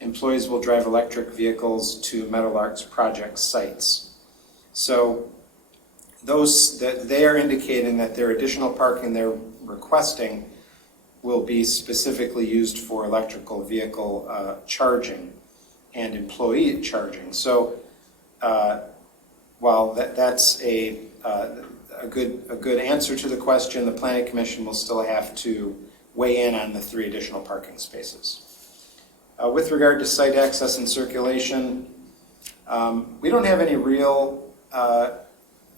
Employees will drive electric vehicles to Meadowlark's project sites. So those that they are indicating that their additional parking they're requesting will be specifically used for electrical vehicle charging and employee charging. So while that's a good answer to the question, the Planning Commission will still have to weigh in on the 3 additional parking spaces. With regard to site access and circulation, we don't have any real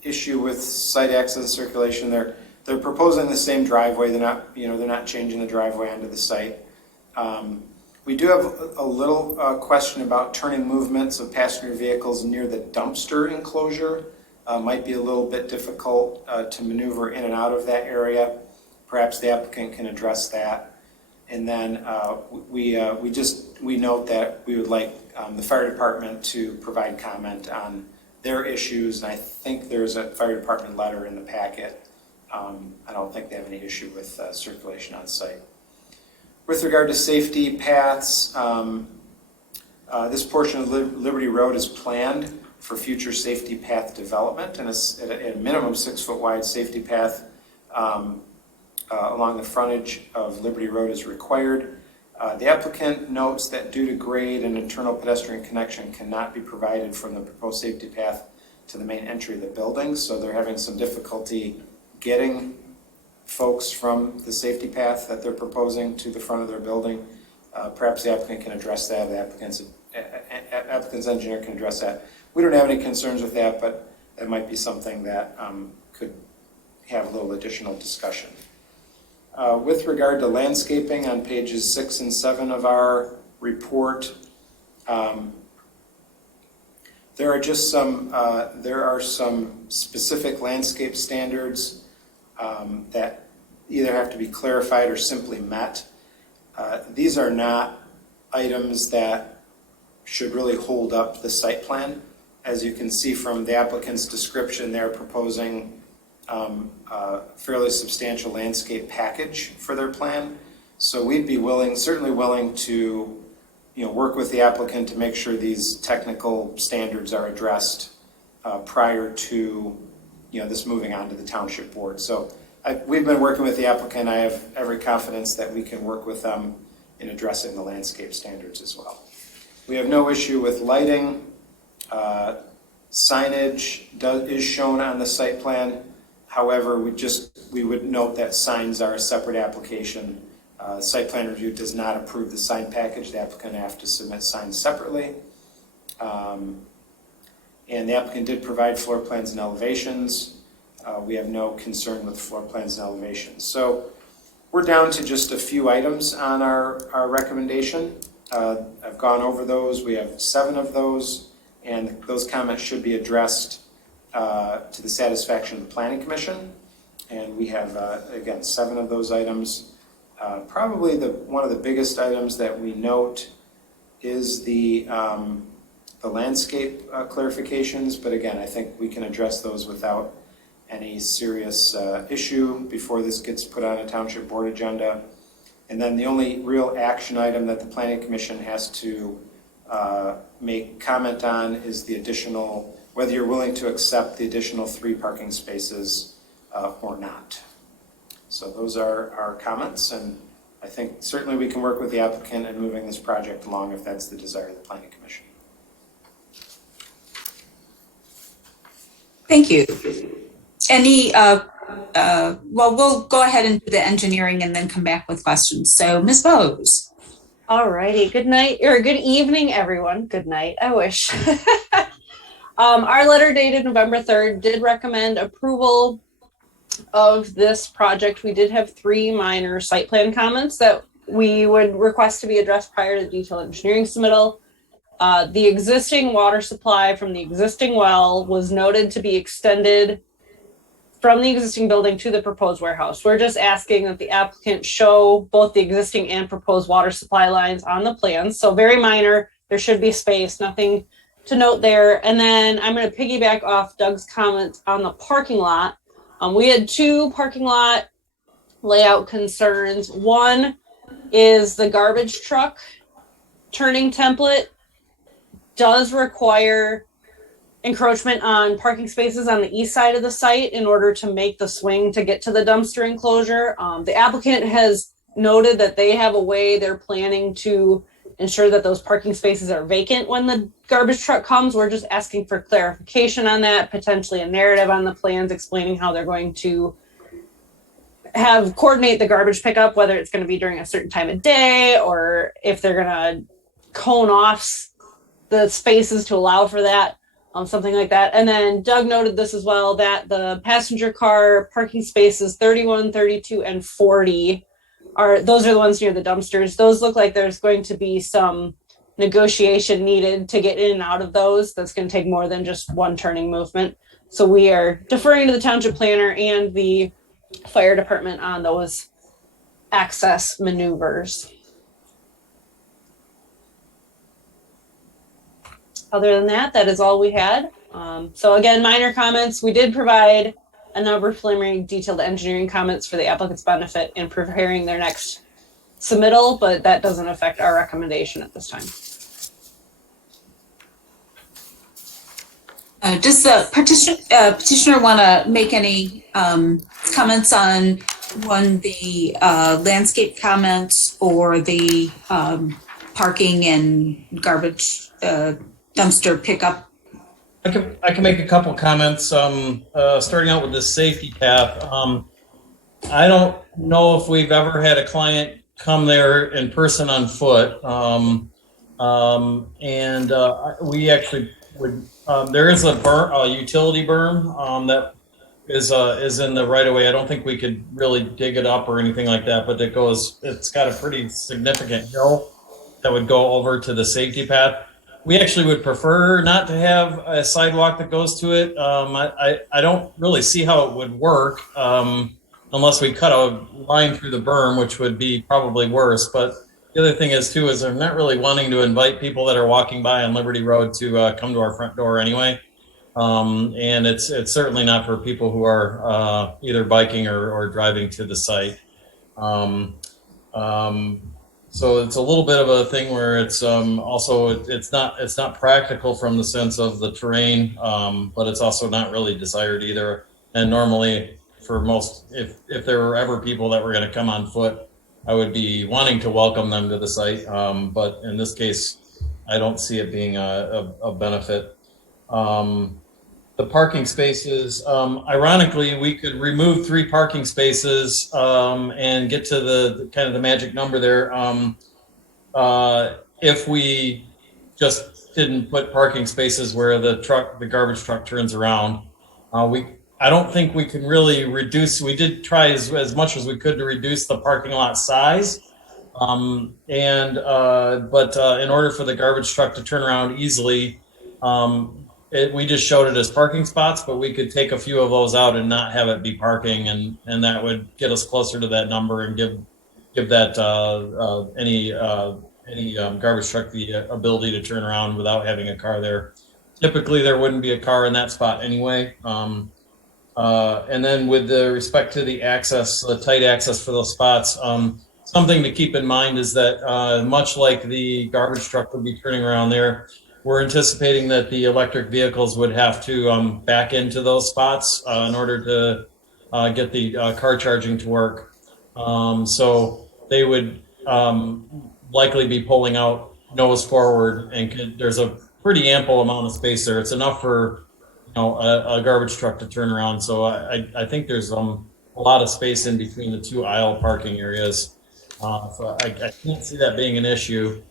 issue with site access and circulation. They're proposing the same driveway. They're not changing the driveway onto the site. We do have a little question about turning movements of passenger vehicles near the dumpster enclosure. Might be a little bit difficult to maneuver in and out of that area. Perhaps the applicant can address that. And then we note that we would like the fire department to provide comment on their issues. And I think there's a fire department letter in the packet. I don't think they have any issue with circulation on site. With regard to safety paths, this portion of Liberty Road is planned for future safety path development, and at a minimum 6-foot wide safety path along the frontage of Liberty Road is required. The applicant notes that due to grade, an internal pedestrian connection cannot be provided from the proposed safety path to the main entry of the building, so they're having some difficulty getting folks from the safety path that they're proposing to the front of their building. Perhaps the applicant can address that, the applicant's engineer can address that. We don't have any concerns with that, but that might be something that could have a little additional discussion. With regard to landscaping on pages 6 and 7 of our report, there are some specific landscape standards that either have to be clarified or simply met. These are not items that should really hold up the site plan. As you can see from the applicant's description, they're proposing a fairly substantial landscape package for their plan. So we'd be certainly willing to work with the applicant to make sure these technical standards are addressed prior to this moving on to the township board. So we've been working with the applicant. I have every confidence that we can work with them in addressing the landscape standards as well. We have no issue with lighting. Signage is shown on the site plan. However, we would note that signs are a separate application. Site plan review does not approve the sign package. The applicant have to submit signs separately. And the applicant did provide floor plans and elevations. We have no concern with floor plans and elevations. So we're down to just a few items on our recommendation. I've gone over those. We have 7 of those, and those comments should be addressed to the satisfaction of the Planning Commission. And we have, again, 7 of those items. Probably one of the biggest items that we note is the landscape clarifications, but again, I think we can address those without any serious issue before this gets put on a township board agenda. And then the only real action item that the Planning Commission has to make comment on is the additional, whether you're willing to accept the additional 3 parking spaces or not. So those are our comments, and I think certainly we can work with the applicant in moving this project along if that's the desire of the Planning Commission. Thank you. Well, we'll go ahead and do the engineering and then come back with questions. So Ms. Bose. All righty. Good night or good evening, everyone. Good night. I wish. Our letter dated November 3rd did recommend approval of this project. We did have 3 minor site plan comments that we would request to be addressed prior to the detailed engineering submittal. The existing water supply from the existing well was noted to be extended from the existing building to the proposed warehouse. We're just asking that the applicant show both the existing and proposed water supply lines on the plans. So very minor, There should be space, nothing to note there. And then I'm going to piggyback off Doug's comments on the parking lot. We had 2 parking lot layout concerns. One is the garbage truck turning template does require encroachment on parking spaces on the east side of the site in order to make the swing to get to the dumpster enclosure. The applicant has noted that they have a way they're planning to ensure that those parking spaces are vacant when the garbage truck comes. We're just asking for clarification on that, potentially a narrative on the plans explaining how they're going to coordinate the garbage pickup, whether it's going to be during a certain time of day or if they're going to cone off the spaces to allow for that, something like that. And then Doug noted this as well, that the passenger car parking spaces 31, 32, and 40 those are the ones near the dumpsters. Those look like there's going to be some negotiation needed to get in and out of those. That's going to take more than just one turning movement. So we are deferring to the township planner and the fire department on those access maneuvers. Other than that, that is all we had. So again, minor comments. We did provide a number of preliminary detailed engineering comments for the applicant's benefit in preparing their next submittal, but that doesn't affect our recommendation at this time. Does the petitioner want to make any comments on the landscape comments or the parking and garbage dumpster pickup? I can make a couple comments. Starting out with the safety path. I don't know if we've ever had a client come there in person on foot. We actually would. There is a utility berm that is in the right of way. I don't think we could really dig it up or anything like that, but it's got a pretty significant hill that would go over to the safety path. We actually would prefer not to have a sidewalk that goes to it. I don't really see how it would work unless we cut a line through the berm, which would be probably worse. But the other thing is I'm not really wanting to invite people that are walking by on Liberty Road to come to our front door anyway. And it's certainly not for people who are either biking or driving to the site. So it's a little bit of a thing where it's also it's not practical from the sense of the terrain, but it's also not really desired either. And normally, for most, if there were ever people that were going to come on foot, I would be wanting to welcome them to the site. But in this case, I don't see it being a benefit. The parking spaces, ironically, we could remove 3 parking spaces and get to the kind of the magic number there if we just didn't put parking spaces where the garbage truck turns around. I don't think we can really reduce. We did try as much as we could to reduce the parking lot size, but in order for the garbage truck to turn around easily, we just showed it as parking spots, but we could take a few of those out and not have it be parking, and that would get us closer to that number and give that any garbage truck the ability to turn around without having a car there. Typically, there wouldn't be a car in that spot anyway. And then with respect to the access, the tight access for those spots, something to keep in mind is that much like the garbage truck would be turning around there, we're anticipating that the electric vehicles would have to back into those spots in order to get the car charging to work. So they would likely be pulling out nose forward, and there's a pretty ample amount of space there. It's enough for a garbage truck to turn around. So I think there's a lot of space in between the 2 aisle parking areas. So I can't see that being an issue.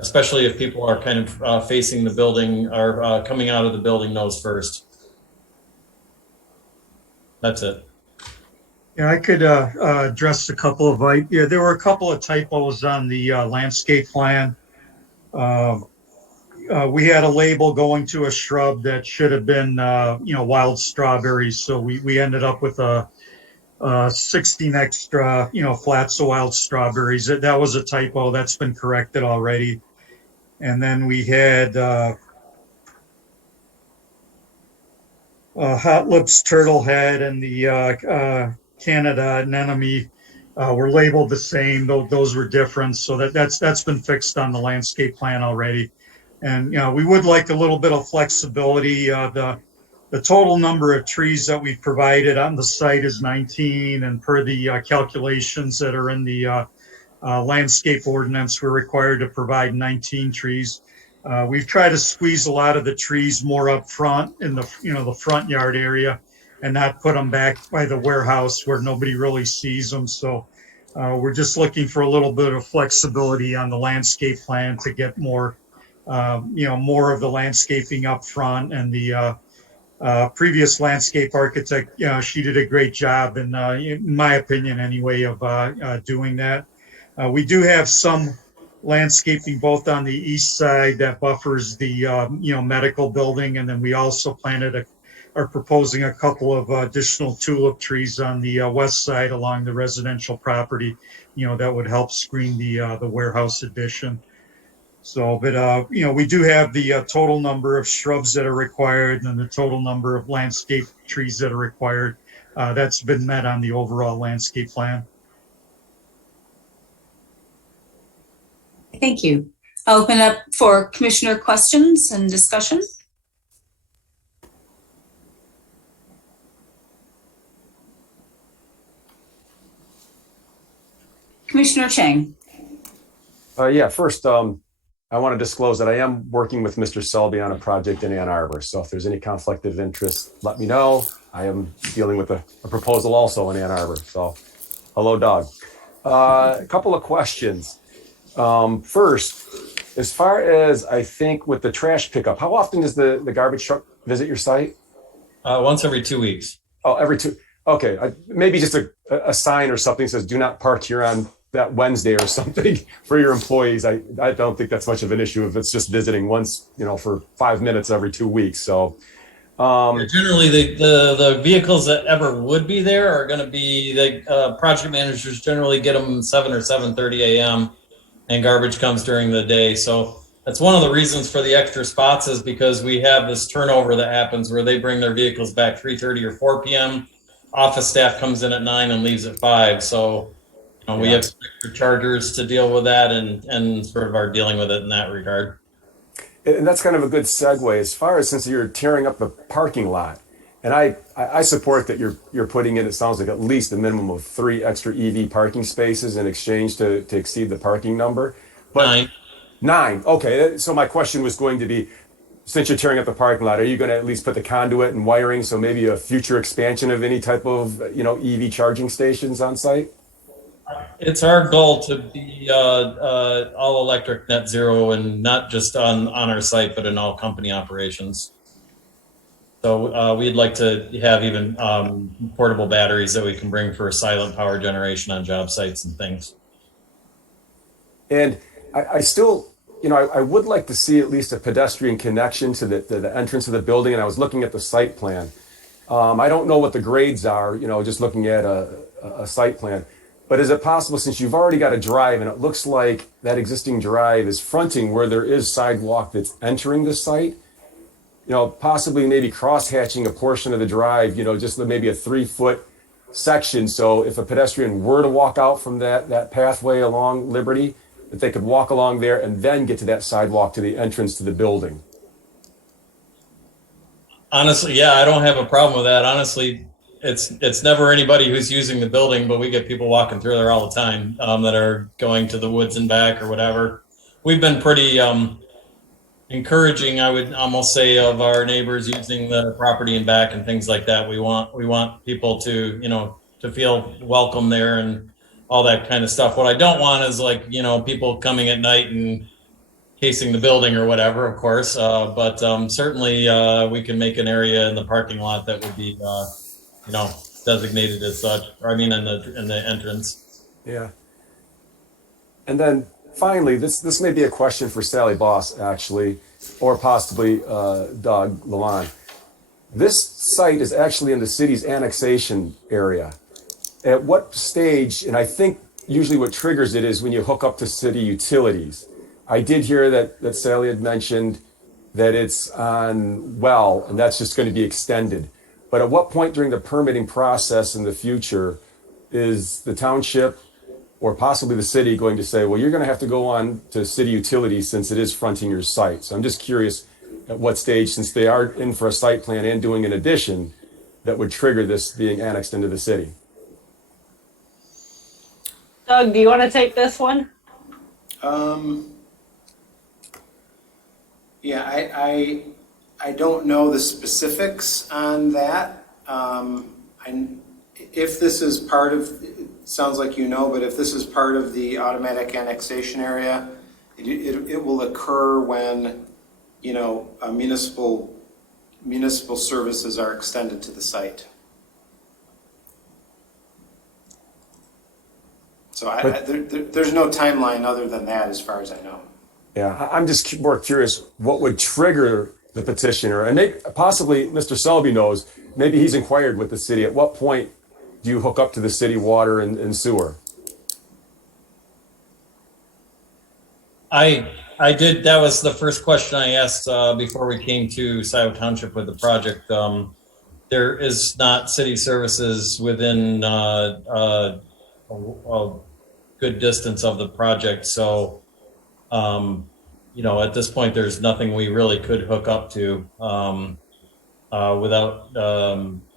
Especially if people are kind of facing the building or coming out of the building nose first. That's it. Yeah, I could address a couple of there were a couple of typos on the landscape plan. We had a label going to a shrub that should have been wild strawberries, so we ended up with a 16 extra flats of wild strawberries. That was a typo. That's been corrected already. And then we had Hot Lips Turtlehead and the Canada Anemone were labeled the same, though those were different. So that's been fixed on the landscape plan already. And we would like a little bit of flexibility. The total number of trees that we've provided on the site is 19, and per the calculations that are in the landscape ordinance, we're required to provide 19 trees. We've tried to squeeze a lot of the trees more up front in the front yard area, and not put them back by the warehouse where nobody really sees them. So we're just looking for a little bit of flexibility on the landscape plan to get more, more of the landscaping up front. And the previous landscape architect, she did a great job, in my opinion anyway, of doing that. We do have some landscaping both on the east side that buffers the medical building, and then we also are proposing a couple of additional tulip trees on the west side along the residential property, that would help screen the warehouse addition. So, but we do have the total number of shrubs that are required and the total number of landscape trees that are required. That's been met on the overall landscape plan. Thank you. I'll open up for commissioner questions and discussion. Commissioner Chang. Yeah, first, I want to disclose that I am working with Mr. Selby on a project in Ann Arbor. So if there's any conflict of interest, let me know. I am dealing with a proposal also in Ann Arbor. So hello, Doug. A couple of questions. First, as far as I think with the trash pickup, how often does the garbage truck visit your site? Once every 2 weeks. Oh, every two. Okay. Maybe just a sign or something says do not park here on that Wednesday or something for your employees. I don't think that's much of an issue if it's just visiting once, for 5 minutes every 2 weeks. So generally the vehicles that ever would be there are going to be the project managers generally get them 7 or 7:30 a.m. and garbage comes during the day. So that's one of the reasons for the extra spots, is because we have this turnover that happens where they bring their vehicles back 3:30 or 4 p.m. Office staff comes in at 9 and leaves at 5. So we have extra chargers to deal with that, and sort of are dealing with it in that regard. And that's kind of a good segue as far as, since you're tearing up the parking lot, and I support that you're putting in, it sounds like, at least a minimum of 3 extra EV parking spaces in exchange to exceed the parking number. But 9. Okay. So my question was going to be, since you're tearing up the parking lot, are you going to at least put the conduit and wiring, so maybe a future expansion of any type of EV charging stations on site? It's our goal to be all electric net zero, and not just on our site, but in all company operations. So we'd like to have even portable batteries that we can bring for silent power generation on job sites and things. And I still, I would like to see at least a pedestrian connection to the entrance of the building. And I was looking at the site plan. I don't know what the grades are, just looking at a site plan. But is it possible, since you've already got a drive and it looks like that existing drive is fronting where there is sidewalk that's entering the site, possibly maybe cross-hatching a portion of the drive, just maybe a 3-foot section. So if a pedestrian were to walk out from that pathway along Liberty, that they could walk along there and then get to that sidewalk to the entrance to the building. Honestly, yeah, I don't have a problem with that. Honestly, it's never anybody who's using the building, but we get people walking through there all the time that are going to the woods and back or whatever. We've been pretty encouraging, I would almost say, of our neighbors using the property and back and things like that. We want people to to feel welcome there and all that kind of stuff. What I don't want is people coming at night and casing the building or whatever, of course. But certainly we can make an area in the parking lot that would be designated as such. I mean, in the entrance. Yeah. And then finally, this may be a question for Sally Boss, actually, or possibly Doug Lalonde. This site is actually in the city's annexation area. At what stage, and I think usually what triggers it is when you hook up to city utilities. I did hear that Sally had mentioned that it's on well, and that's just going to be extended. But at what point during the permitting process in the future is the township or possibly the city going to say, well, you're going to have to go on to city utilities since it is fronting your site? So I'm just curious at what stage, since they are in for a site plan and doing an addition, that would trigger this being annexed into the city. Doug, do you want to take this one? Yeah, I don't know the specifics on that. If this is part of, it sounds like you know, but if this is part of the automatic annexation area, it will occur when, you know, municipal services are extended to the site. So there's no timeline other than that as far as I know. Yeah, I'm just more curious what would trigger the petitioner, and possibly Mr. Selby knows, maybe he's inquired with the city, at what point do you hook up to the city water and sewer? I did. That was the first question I asked before we came to Scio Township with the project. There is not city services within a good distance of the project, so you know, at this point, there's nothing we really could hook up to without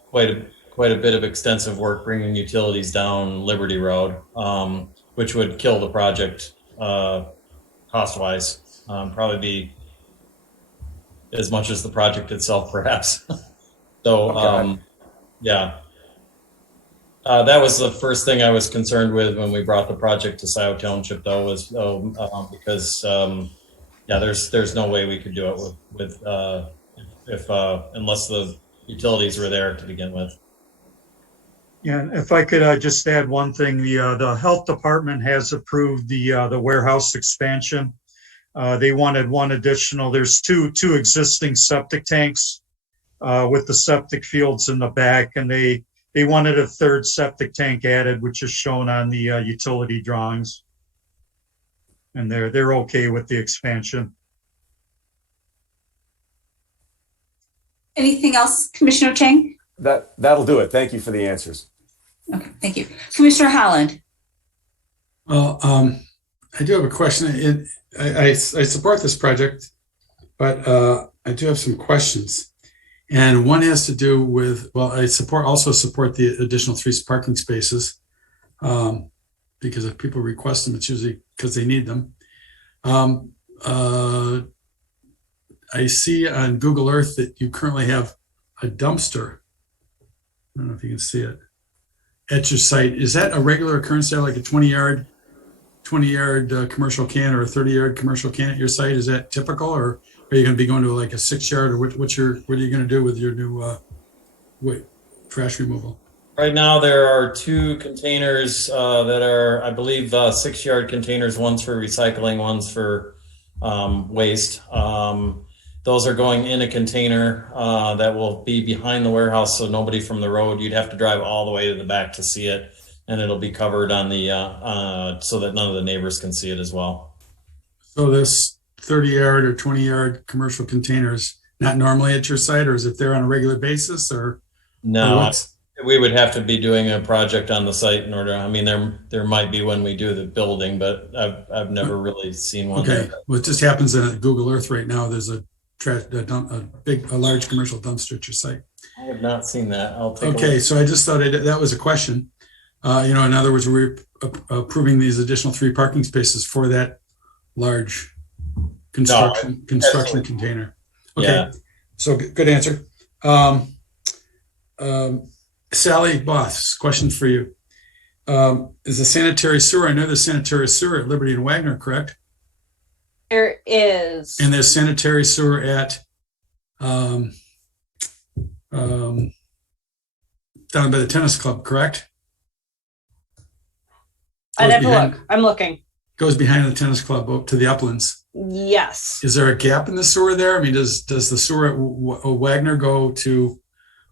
quite a bit of extensive work bringing utilities down Liberty Road, which would kill the project cost-wise. Probably be as much as the project itself, perhaps. So, Okay. Yeah. That was the first thing I was concerned with when we brought the project to Scio Township, though, was because yeah, there's no way we could do it with if unless the utilities were there to begin with. Yeah, and if I could just add one thing, the health department has approved the warehouse expansion. They wanted one additional. There's two existing septic tanks with the septic fields in the back, and they wanted a third septic tank added, which is shown on the utility drawings. And they're okay with the expansion. Anything else, Commissioner Chang? That'll do it. Thank you for the answers. Okay, thank you. Commissioner Holland. Well, I do have a question. I support this project, but I do have some questions. And one has to do with, well, I also support the additional 3 parking spaces because if people request them, it's usually because they need them. I see on Google Earth that you currently have a dumpster. I don't know if you can see it at your site. Is that a regular occurrence there, like a 20-yard commercial can or a 30-yard commercial can at your site? Is that typical, or are you going to be going to like a 6-yard, or what are you going to do with your new trash removal? Right now, there are 2 containers that are, I believe, 6-yard containers. One's for recycling, one's for waste. Those are going in a container that will be behind the warehouse, so nobody from the road, you'd have to drive all the way to the back to see it, and it'll be covered on the so that none of the neighbors can see it as well. So this 30-yard or 20-yard commercial containers not normally at your site, or is it there on a regular basis, or? No, we would have to be doing a project on the site in order. I mean, there might be when we do the building, but I've never really seen one. Okay, well, it just happens that at Google Earth right now, there's a large commercial dumpster at your site. I have not seen that. I'll take a Okay, look. so I just thought that was a question. In other words, we're approving these additional 3 parking spaces for that large construction container. Okay, yeah. So good answer. Sally Boss, question for you. Is the sanitary sewer, I know there's sanitary sewer at Liberty and Wagner, correct? There is. And there's sanitary sewer at down by the tennis club, correct? I'd have to look. I'm looking. Goes behind the tennis club up to the uplands. Yes. Is there a gap in the sewer there? I mean, does the sewer at Wagner go to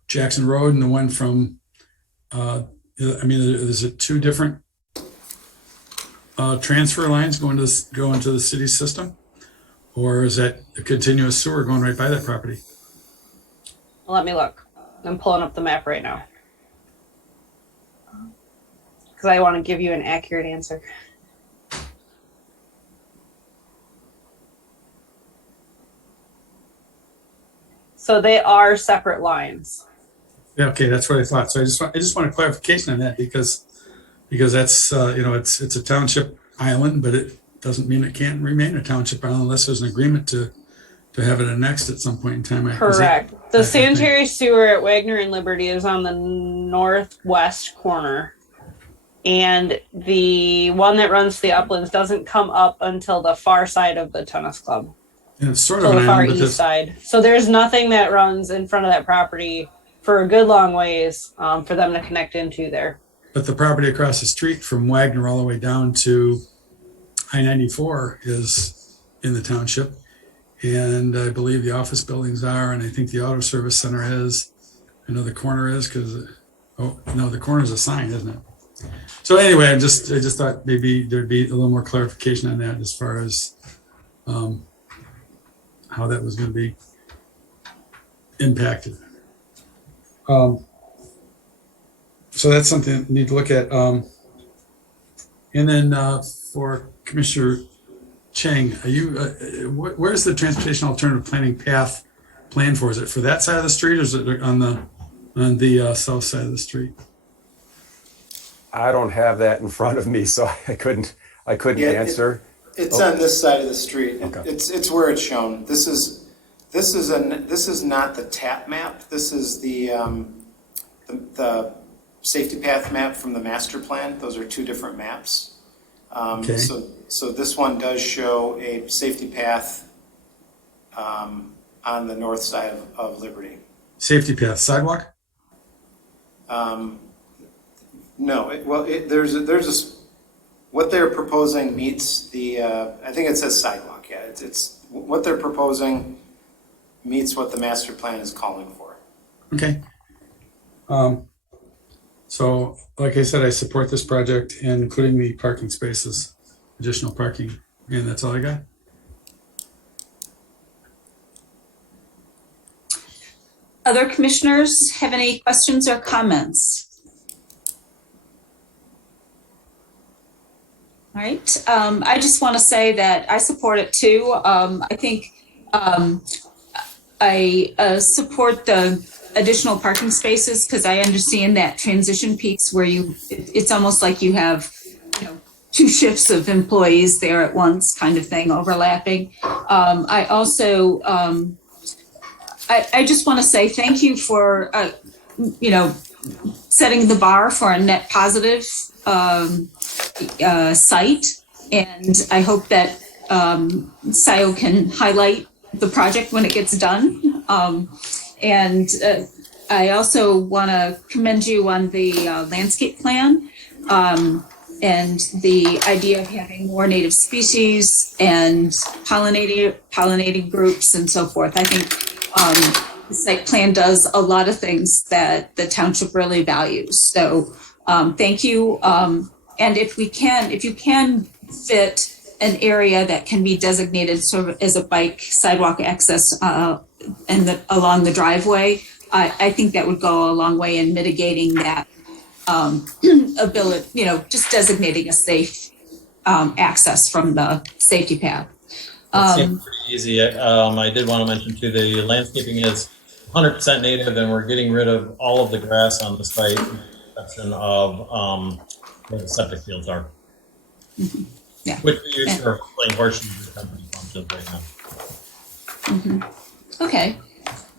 Jackson Road, and the one from, is it 2 different transfer lines going into the city system? Or is that a continuous sewer going right by that property? Let me look. I'm pulling up the map right now because I want to give you an accurate answer. So they are separate lines. Yeah, okay, that's what I thought. So I just want a clarification on that because that's it's a township island, but it doesn't mean it can't remain a township island unless there's an agreement to have it annexed at some point in time. Correct. The sanitary sewer at Wagner and Liberty is on the northwest corner. And the one that runs to the uplands doesn't come up until the far side of the tennis club. And it's sort So of the an far island, east side. So there's nothing that runs in front of that property for a good long ways for them to connect into there. but the property across the street from Wagner all the way down to I-94 is in the township. And I believe the office buildings are, and I think the auto service center is. I know the corner is because, the corner is a sign, isn't it? So anyway, I just thought maybe there'd be a little more clarification on that as far as how that was going to be impacted. So that's something we need to look at. And then for Commissioner Chang, are you? Where's the transportation alternative planning path planned for? Is it for that side of the street, or is it on the south side of the street? I don't have that in front of me, so I couldn't answer. It's on this side of the street. Okay. It's where it's shown. This is not the TAP map. This is the safety path map from the master plan. Those are two different maps. Okay. So this one does show a safety path on the north side of Liberty. Safety path, sidewalk? No, what they're proposing meets the, I think it says sidewalk, yeah. It's what they're proposing meets what the master plan is calling for. Okay. So, like I said, I support this project, including the parking spaces, additional parking, and that's all I got. Other commissioners have any questions or comments? All right, I just want to say that I support it too. I think I support the additional parking spaces because I understand that transition peaks where it's almost like you have, two shifts of employees there at once kind of thing overlapping. I also, I just want to say thank you for, setting the bar for a net positive site. And I hope that Scio can highlight the project when it gets done. And I also want to commend you on the landscape plan and the idea of having more native species and pollinating groups and so forth. I think the site plan does a lot of things that the township really values. So thank you. And if you can fit an area that can be designated sort of as a bike sidewalk access along the driveway, I think that would go a long way in mitigating that ability, just designating a safe access from the safety path. It seems pretty easy. I did want to mention too, the landscaping is 100% native, and we're getting rid of all of the grass on the site, with the exception of where the septic fields are. Mm-hmm. Yeah. Which we use for playing horseshoes and company functions right now. Mm-hmm. Okay.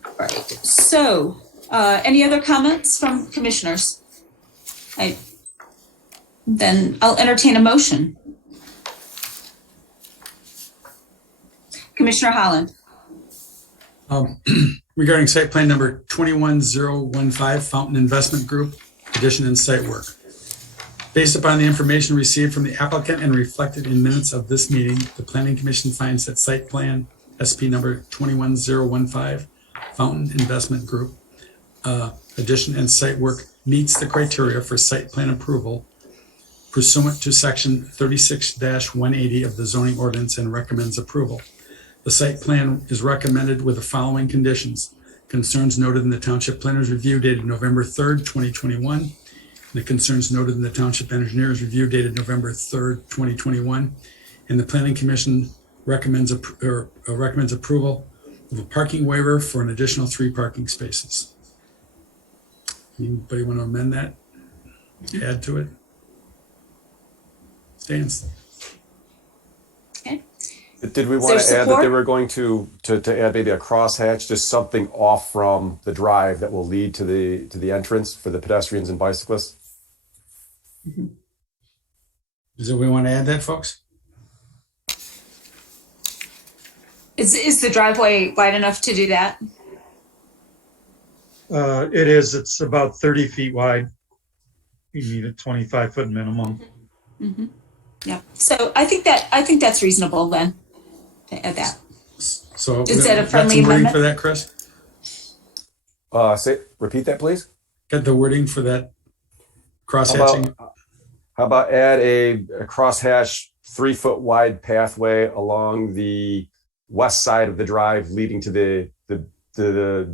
All right. So, any other comments from commissioners? Then I'll entertain a motion. Commissioner Holland. Regarding site plan number 21015, Fountain Investment Group, addition and site work. Based upon the information received from the applicant and reflected in minutes of this meeting, the Planning Commission finds that site plan SP number 21015, Fountain Investment Group, addition and site work meets the criteria for site plan approval pursuant to section 36-180 of the zoning ordinance and recommends approval. The site plan is recommended with the following conditions. Concerns noted in the Township Planner's Review dated November 3rd, 2021. The concerns noted in the Township Engineer's Review dated November 3rd, 2021. And the Planning Commission recommends approval of a parking waiver for an additional 3 parking spaces. Anybody want to amend that? Add to it? Stands. Okay. Did we want Is to there add that they support? were going to add maybe a crosshatch, just something off from the drive that will lead to the entrance for the pedestrians and bicyclists? Does we want to add that, folks? Is the driveway wide enough to do that? It is, it's about 30 feet wide. You need a 25-foot minimum. Mm-hmm. Yeah. So I think that's reasonable then to add that. So Is that a got friendly some wording amendment? for that, Chris? Repeat that, please. Got the wording for that cross-hatching? How about add a crosshatch 3-foot wide pathway along the west side of the drive leading to the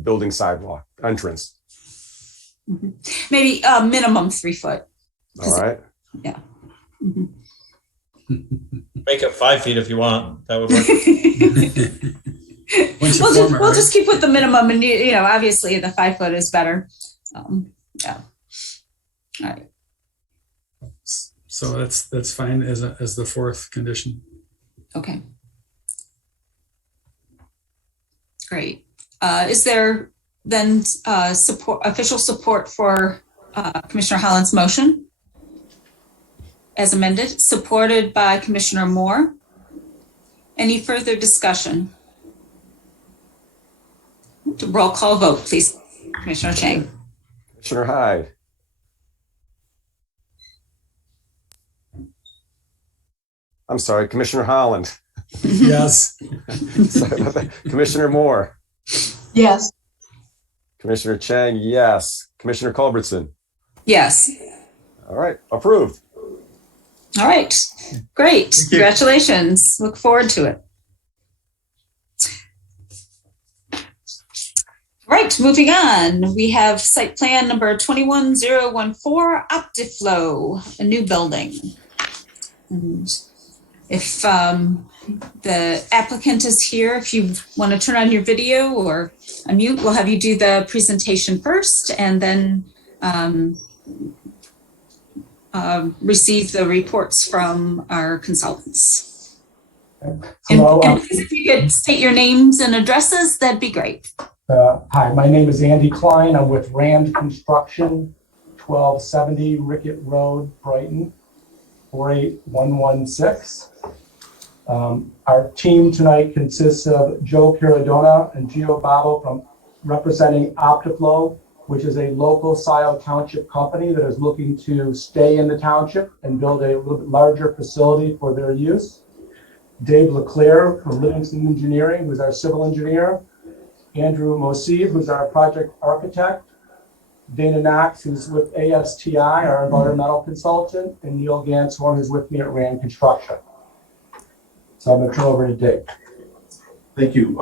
building sidewalk entrance. Mm-hmm. Maybe minimum 3 foot. All right. Yeah. Mm-hmm. Make it 5 feet if you want. That would work. We'll just keep with the minimum, and you know, obviously the 5 foot is better. Yeah. All right. So that's fine as the 4th condition. Okay. Great. Is there then official support for Commissioner Holland's motion as amended, supported by Commissioner Moore? Any further discussion? Roll call vote, please. Commissioner Chang. Commissioner Hyde. I'm sorry, Commissioner Holland. Yes. Sorry about that. Commissioner Moore. Yes. Commissioner Chang, yes. Commissioner Culbertson. Yes. All right, approved. All right. Great. Congratulations. Look forward to it. Right, moving on. We have site plan number 21014, Optiflow, a new building. And if the applicant is here, if you want to turn on your video or unmute, we'll have you do the presentation first and then receive the reports from our consultants. Hello. And please, if you could state your names and addresses, that'd be great. Hi, my name is Andy Klein. I'm with Rand Construction, 1270 Rickett Road, Brighton, 48116. Our team tonight consists of Joe Piradona and Gio Babo from representing Optiflow, which is a local Scio Township company that is looking to stay in the township and build a little bit larger facility for their use. Dave Leclerc from Livingston Engineering, who's our civil engineer. Andrew Mosiv, who's our project architect. Dana Knox, who's with ASTI, our environmental consultant. And Neil Ganshorn, who's with me at Rand Construction. So I'm going to turn over to Dave. Thank you.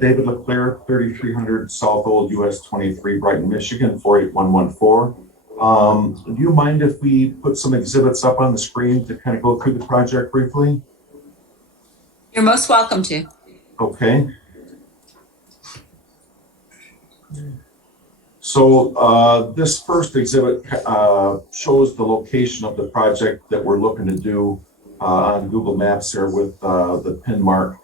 David Leclerc, 3300 South Old US 23, Brighton, Michigan, 48114. Do you mind if we put some exhibits up on the screen to kind of go through the project briefly? You're most welcome to. Okay. So this first exhibit shows the location of the project that we're looking to do on Google Maps here with the pin mark.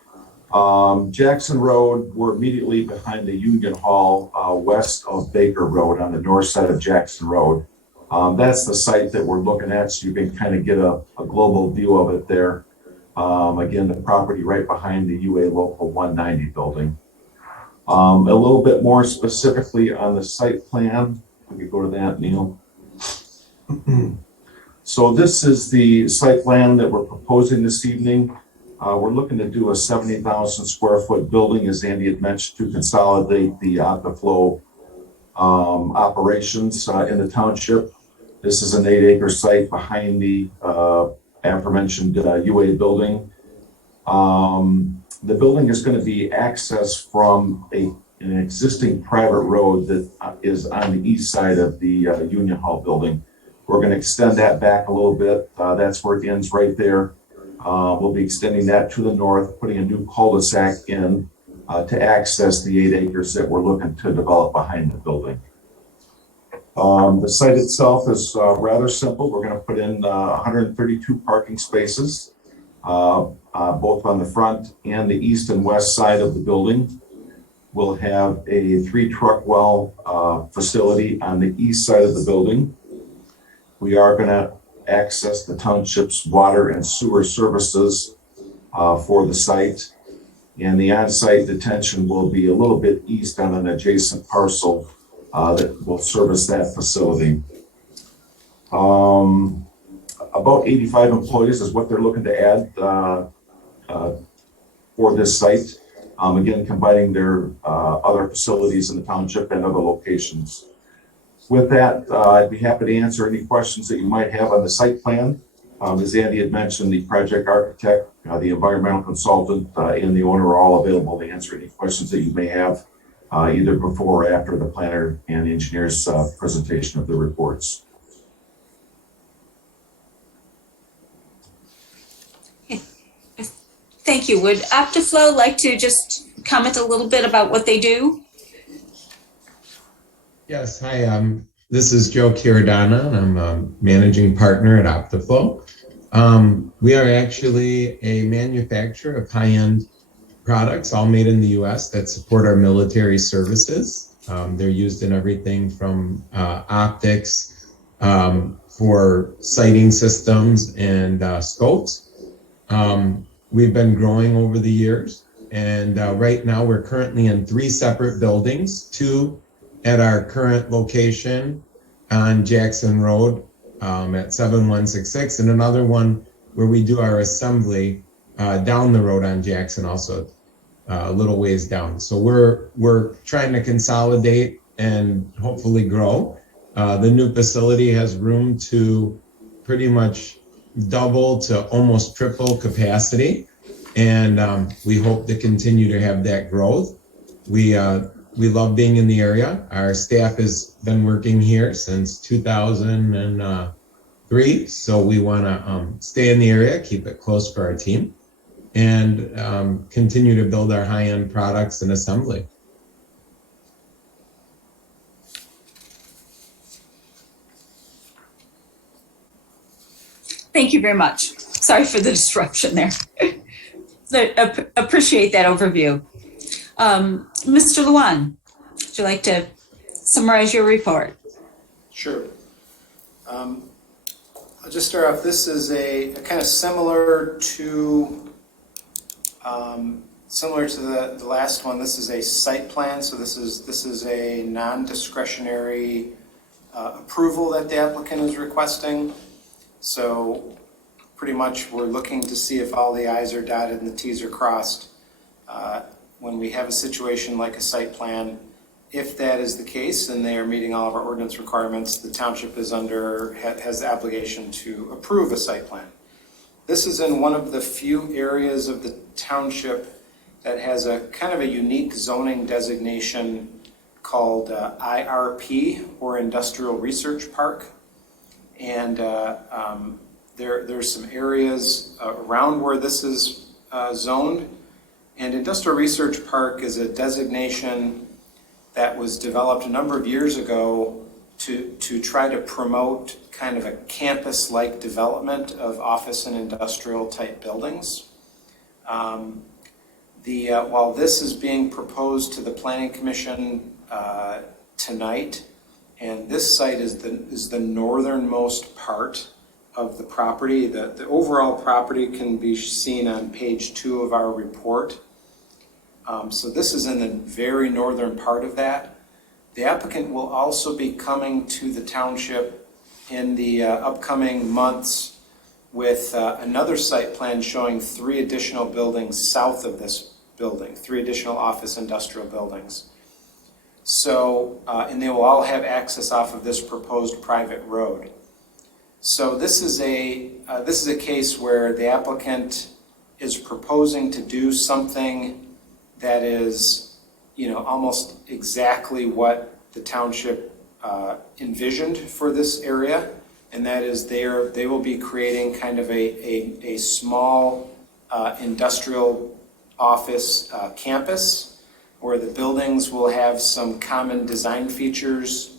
Jackson Road, we're immediately behind the Union Hall west of Baker Road on the north side of Jackson Road. That's the site that we're looking at, so you can kind of get a global view of it there. Again, the property right behind the UA Local 190 building. A little bit more specifically on the site plan. We could go to that, Neil. So this is the site plan that we're proposing this evening. We're looking to do a 70,000 square foot building, as Andy had mentioned, to consolidate the Optiflow operations in the township. This is an 8-acre site behind the aforementioned UA building. The building is going to be accessed from an existing private road that is on the east side of the Union Hall building. We're going to extend that back a little bit. That's where it ends right there. We'll be extending that to the north, putting a new cul-de-sac in to access the 8 acres that we're looking to develop behind the building. The site itself is rather simple. We're going to put in 132 parking spaces, both on the front and the east and west side of the building. We'll have a 3-truck well facility on the east side of the building. We are going to access the township's water and sewer services for the site. And the on-site detention will be a little bit east on an adjacent parcel that will service that facility. About 85 employees is what they're looking to add for this site. Again, combining their other facilities in the township and other locations. With that, I'd be happy to answer any questions that you might have on the site plan. As Andy had mentioned, the project architect, the environmental consultant, and the owner are all available to answer any questions that you may have, either before or after the planner and engineer's presentation of the reports. Thank you. Would OptiFlow like to just comment a little bit about what they do? Yes, hi, this is Joe Chiaradonna, and I'm a managing partner at OptiFlow. We are actually a manufacturer of high-end products, all made in the US, that support our military services. They're used in everything from optics, for sighting systems and scopes. We've been growing over the years, and right now we're currently in 3 separate buildings, 2 at our current location on Jackson Road at 7166, and another one where we do our assembly down the road on Jackson, also a little ways down. So we're trying to consolidate and hopefully grow. The new facility has room to pretty much double to almost triple capacity, and we hope to continue to have that growth. We love being in the area. Our staff has been working here since 2003, so we want to stay in the area, keep it close for our team, and continue to build our high-end products and assembly. Thank you very much. Sorry for the disruption there. So, appreciate that overview. Mr. Luan, would you like to summarize your report? Sure. I'll just start off. This is a kind of similar to the last one. This is a site plan, so this is a non-discretionary approval that the applicant is requesting. So pretty much we're looking to see if all the I's are dotted and the T's are crossed. When we have a situation like a site plan, if that is the case and they are meeting all of our ordinance requirements, the township is has the obligation to approve a site plan. This is in one of the few areas of the township that has a kind of a unique zoning designation called IRP, or Industrial Research Park. And there's some areas around where this is zoned. And Industrial Research Park is a designation that was developed a number of years ago to try to promote kind of a campus-like development of office and industrial type buildings. While this is being proposed to the Planning Commission tonight, and this site is the northernmost part of the property. The overall property can be seen on page 2 of our report. So this is in the very northern part of that. The applicant will also be coming to the township in the upcoming months with another site plan showing 3 additional buildings south of this building, 3 additional office industrial buildings. So, and they will all have access off of this proposed private road. So this is a case where the applicant is proposing to do something that is, almost exactly what the township envisioned for this area, and that is they will be creating kind of a small industrial office campus where the buildings will have some common design features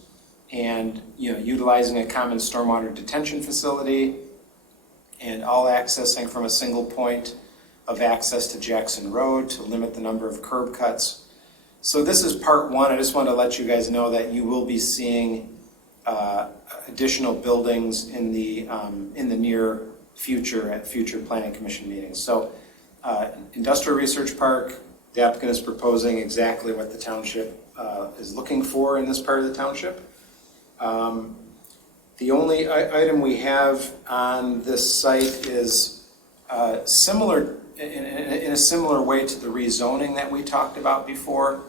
and utilizing a common stormwater detention facility and all accessing from a single point of access to Jackson Road to limit the number of curb cuts. So this is part one. I just want to let you guys know that you will be seeing additional buildings in the near future at future planning commission meetings. So industrial research park, the applicant is proposing exactly what the township is looking for in this part of the township. The only item we have on this site is similar in a similar way to the rezoning that we talked about before.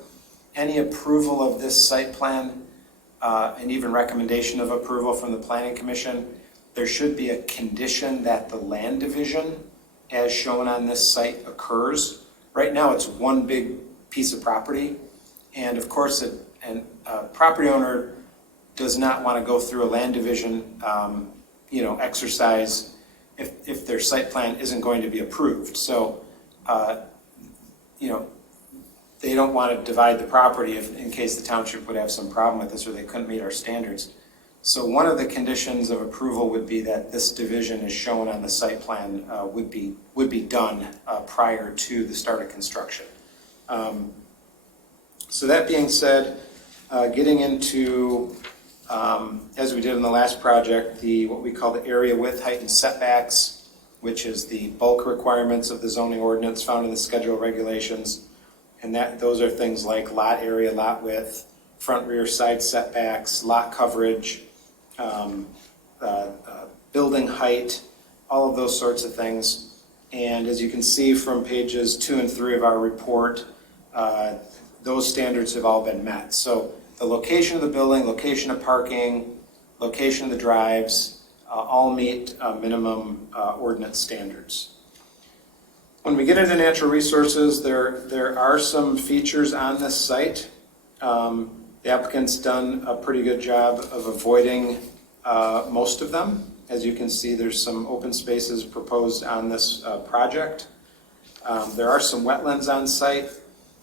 Any approval of this site plan and even recommendation of approval from the Planning Commission, there should be a condition that the land division as shown on this site occurs. Right now it's one big piece of property, and of course a property owner does not want to go through a land division exercise if their site plan isn't going to be approved. So they don't want to divide the property in case the township would have some problem with this or they couldn't meet our standards. So one of the conditions of approval would be that this division is shown on the site plan would be done prior to the start of construction. So that being said, getting into, as we did in the last project, what we call the area width, height, and setbacks, which is the bulk requirements of the zoning ordinance found in the schedule of regulations. And those are things like lot area, lot width, front, rear, side setbacks, lot coverage, building height, all of those sorts of things. And as you can see from pages 2 and 3 of our report, those standards have all been met. So the location of the building, location of parking, location of the drives, all meet minimum ordinance standards. When we get into natural resources, there are some features on this site. The applicant's done a pretty good job of avoiding most of them. As you can see, there's some open spaces proposed on this project. There are some wetlands on site.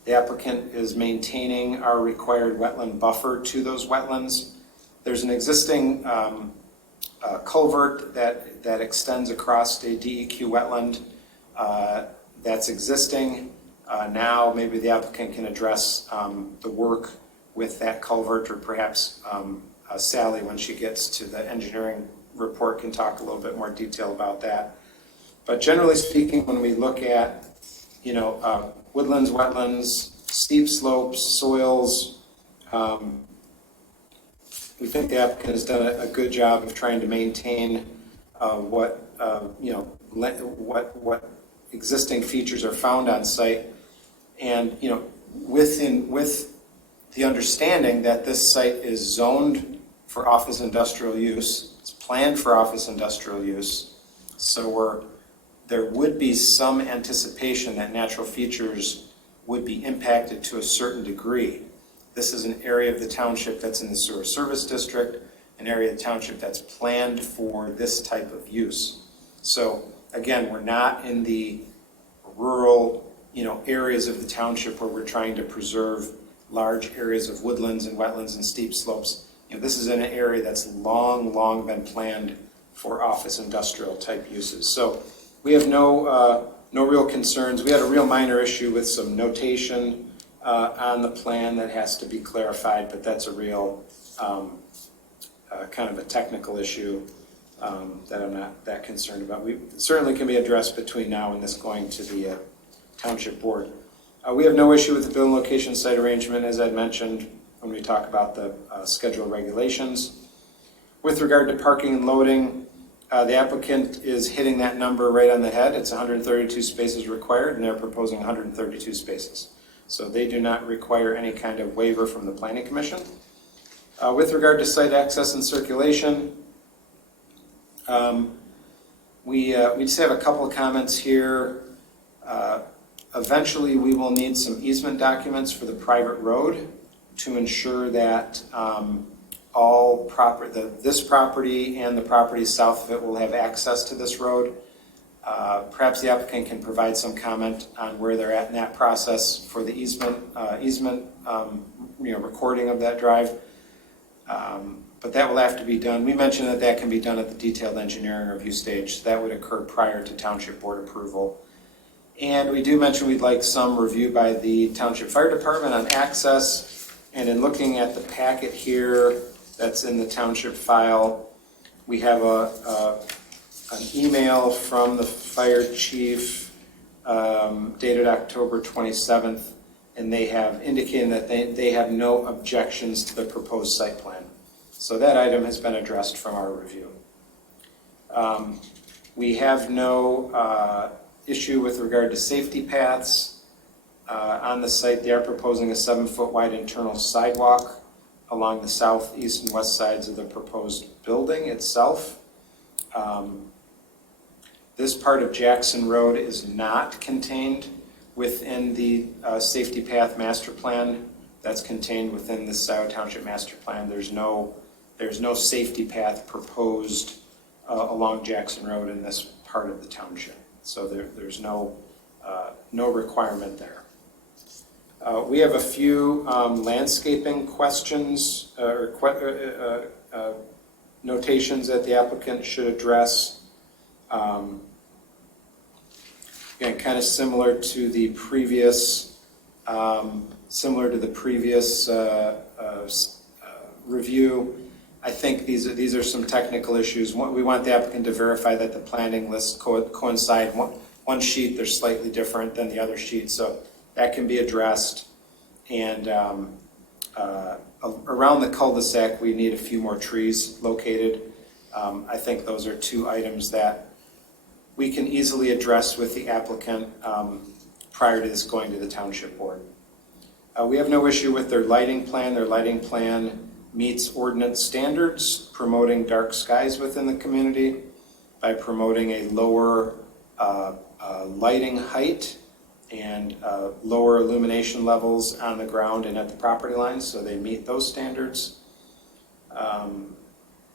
The applicant is maintaining our required wetland buffer to those wetlands. There's an existing culvert that extends across a DEQ wetland that's existing. Now maybe the applicant can address the work with that culvert, or perhaps Sally, when she gets to the engineering report, can talk a little bit more detail about that. But generally speaking, when we look at woodlands, wetlands, steep slopes, soils, we think the applicant has done a good job of trying to maintain what existing features are found on site, and with the understanding that this site is zoned for office industrial use. It's planned for office industrial use, so there would be some anticipation that natural features would be impacted to a certain degree. This is an area of the township that's in the sewer service district, an area of the township that's planned for this type of use. So again, we're not in the rural, areas of the township where we're trying to preserve large areas of woodlands and wetlands and steep slopes. This is in an area that's long been planned for office industrial type uses. So we have no real concerns. We had a real minor issue with some notation on the plan that has to be clarified, but that's a real kind of a technical issue that I'm not that concerned about. We certainly can be addressed between now and this going to the township board. We have no issue with the building location site arrangement, as I'd mentioned when we talk about the schedule regulations. With regard to parking and loading, the applicant is hitting that number right on the head. It's 132 spaces required, and they're proposing 132 spaces. So they do not require any kind of waiver from the Planning Commission. With regard to site access and circulation, We just have a couple of comments here. Eventually, we will need some easement documents for the private road to ensure that this property and the property south of it will have access to this road. Perhaps the applicant can provide some comment on where they're at in that process for the easement recording of that drive. But that will have to be done. We mentioned that that can be done at the detailed engineering review stage. So that would occur prior to township board approval. And we do mention we'd like some review by the township fire department on access. And in looking at the packet here that's in the township file, we have an email from the fire chief dated October 27th, and they have indicated that they have no objections to the proposed site plan. So that item has been addressed from our review. We have no issue with regard to safety paths. On the site, they are proposing a 7-foot wide internal sidewalk along the south, east, and west sides of the proposed building itself. This part of Jackson Road is not contained within the safety path master plan. That's contained within the Scio Township master plan. There's no safety path proposed along Jackson Road in this part of the township. So there's no requirement there. We have a few landscaping questions or notations that the applicant should address. Again, kind of similar to the previous review. I think these are some technical issues. We want the applicant to verify that the planting lists coincide. One sheet, they're slightly different than the other sheet, so that can be addressed. And around the cul-de-sac, we need a few more trees located. I think those are two items that we can easily address with the applicant prior to this going to the township board. We have no issue with their lighting plan. Their lighting plan meets ordinance standards, promoting dark skies within the community by promoting a lower lighting height and lower illumination levels on the ground and at the property lines, so they meet those standards.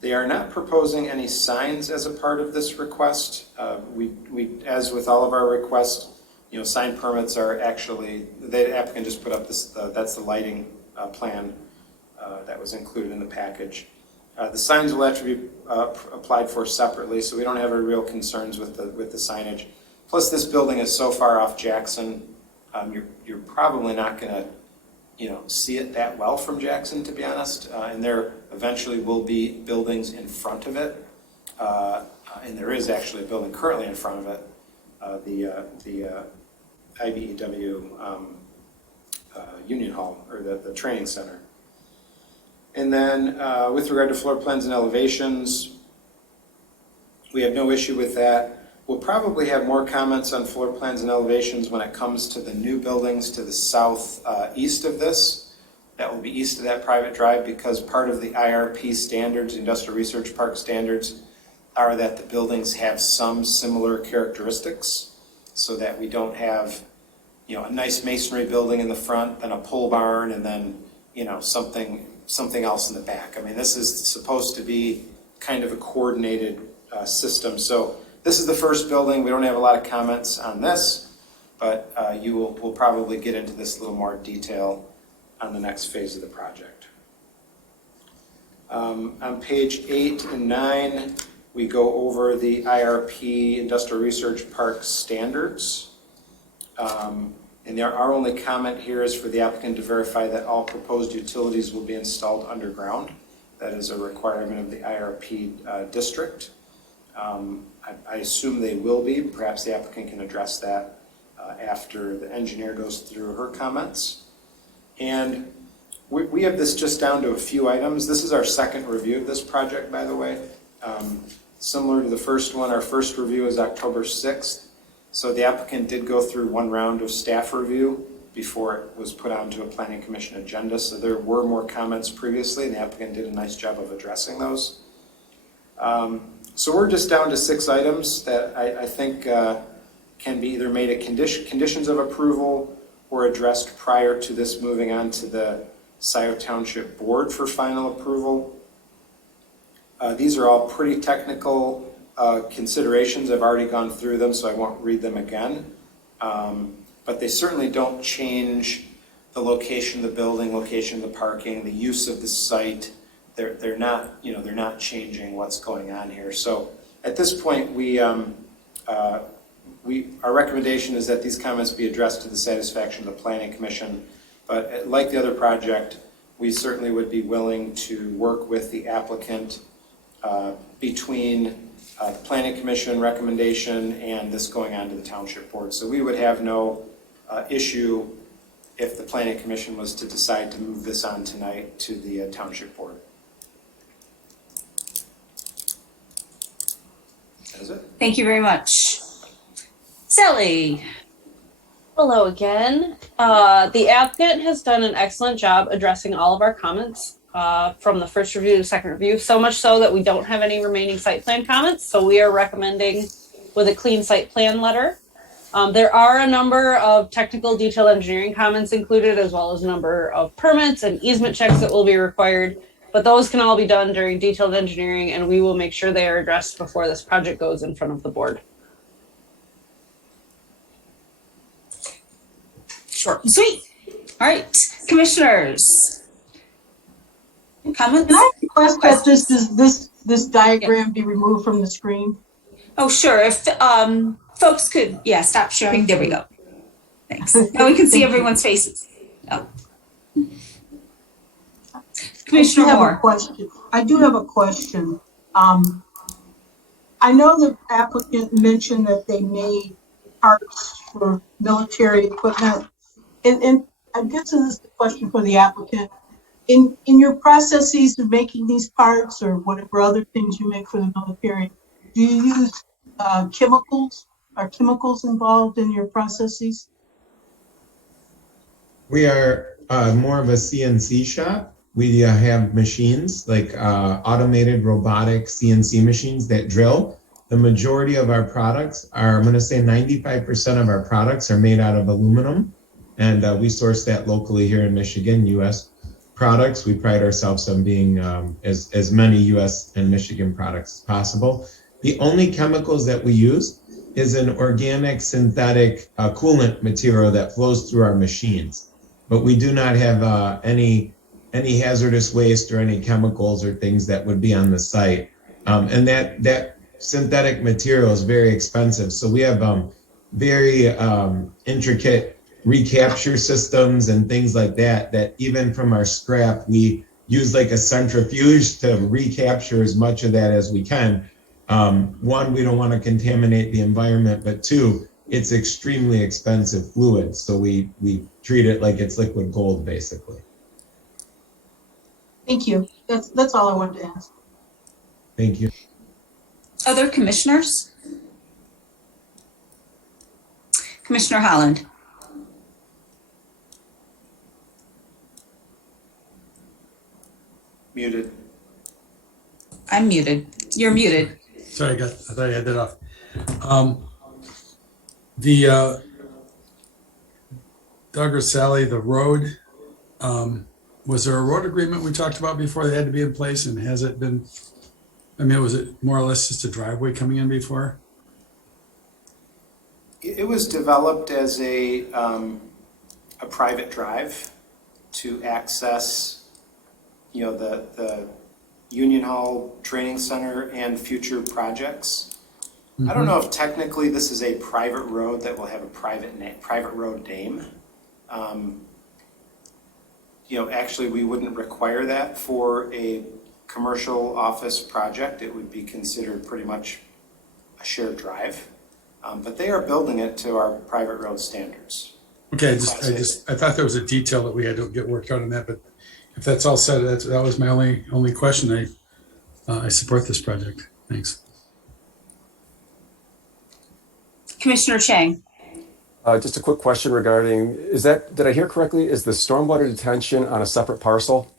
They are not proposing any signs as a part of this request. We, as with all of our requests, sign permits are actually, the applicant just put up that's the lighting plan that was included in the package. The signs will have to be applied for separately, so we don't have any real concerns with the signage. Plus, this building is so far off Jackson, you're probably not going to see it that well from Jackson, to be honest. And there eventually will be buildings in front of it, and there is actually a building currently in front of it, the IBEW Union Hall, or the training center. And then with regard to floor plans and elevations, we have no issue with that. We'll probably have more comments on floor plans and elevations when it comes to the new buildings to the south east of this. That will be east of that private drive, because part of the IRP standards, Industrial Research Park standards, are that the buildings have some similar characteristics, so that we don't have a nice masonry building in the front, then a pole barn, and then something else in the back. I mean, this is supposed to be kind of a coordinated system. So this is the first building. We don't have a lot of comments on this, but we'll probably get into this a little more detail on the next phase of the project. On page 8 and 9, we go over the IRP Industrial Research Park standards. And our only comment here is for the applicant to verify that all proposed utilities will be installed underground. That is a requirement of the IRP district. I assume they will be. Perhaps the applicant can address that after the engineer goes through her comments. And we have this just down to a few items. This is our second review of this project, by the way. Similar to the first one, our first review is October 6th. So the applicant did go through one round of staff review before it was put onto a planning commission agenda. So there were more comments previously, and the applicant did a nice job of addressing those. So we're just down to 6 items that I think can be either made a conditions of approval or addressed prior to this moving on to the Scio Township Board for final approval. These are all pretty technical considerations. I've already gone through them, so I won't read them again. But they certainly don't change the location of the building, location of the parking, the use of the site. They're not, they're not changing what's going on here. So at this point, our recommendation is that these comments be addressed to the satisfaction of the Planning Commission. But like the other project, we certainly would be willing to work with the applicant between the Planning Commission recommendation and this going on to the Township Board. So we would have no issue if the Planning Commission was to decide to move this on tonight to the Township Board. That is it. Thank you very much. Sally. Hello again. The applicant has done an excellent job addressing all of our comments from the first review to second review, so much so that we don't have any remaining site plan comments. So we are recommending with a clean site plan letter. There are a number of technical detailed engineering comments included, as well as a number of permits and easement checks that will be required, but those can all be done during detailed engineering, and we will make sure they are addressed before this project goes in front of the board. Short and sweet. All right, commissioners. Comments? Can I request that this diagram be removed from the screen? Oh, sure. If folks could, stop sharing. There we go. Thanks. Now we can see everyone's faces. Oh. Commissioner Moore. I do have a question. I know the applicant mentioned that they made parts for military equipment. And I guess this is the question for the applicant. In your processes of making these parts or whatever other things you make for the military, do you use chemicals? Are chemicals involved in your processes? We are more of a CNC shop. We have machines like automated robotic CNC machines that drill. The majority of our products are, I'm going to say 95% of our products are made out of aluminum. And we source that locally here in Michigan, U.S. products. We pride ourselves on being as many U.S. and Michigan products as possible. The only chemicals that we use is an organic synthetic coolant material that flows through our machines. But we do not have any hazardous waste or any chemicals or things that would be on the site. And that synthetic material is very expensive. So we have very intricate recapture systems and things like that even from our scrap, we use like a centrifuge to recapture as much of that as we can. One, we don't want to contaminate the environment, but two, it's extremely expensive fluid. So we treat it like it's liquid gold, basically. Thank you. That's all I wanted to ask. Thank you. Other commissioners? Commissioner Holland. Muted. I'm muted. You're muted. Sorry, I thought I had that off. Doug or Sally, the road, was there a road agreement we talked about before that had to be in place, and has it been, was it more or less just a driveway coming in before? It was developed as a private drive to access, the Union Hall Training Center and future projects. Mm-hmm. I don't know if technically this is a private road that will have a private road name. Actually, we wouldn't require that for a commercial office project. It would be considered pretty much a shared drive. But they are building it to our private road standards. Okay, I thought there was a detail that we had to get worked out on that, but if that's all said, that was my only question. I support this project. Thanks. Commissioner Chang. Just a quick question regarding, did I hear correctly, is the stormwater detention on a separate parcel?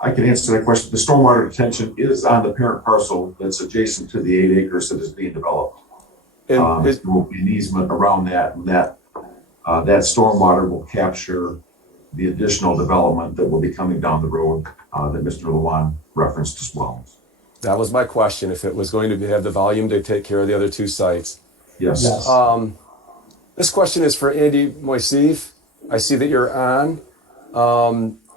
I can answer that question. The stormwater detention is on the parent parcel that's adjacent to the 8 acres that is being developed. There will be an easement around that, and that stormwater will capture the additional development that will be coming down the road that Mr. Lewan referenced as well. That was my question, if it was going to have the volume to take care of the other two sites. Yes. This question is for Andy Moiseev. I see that you're on.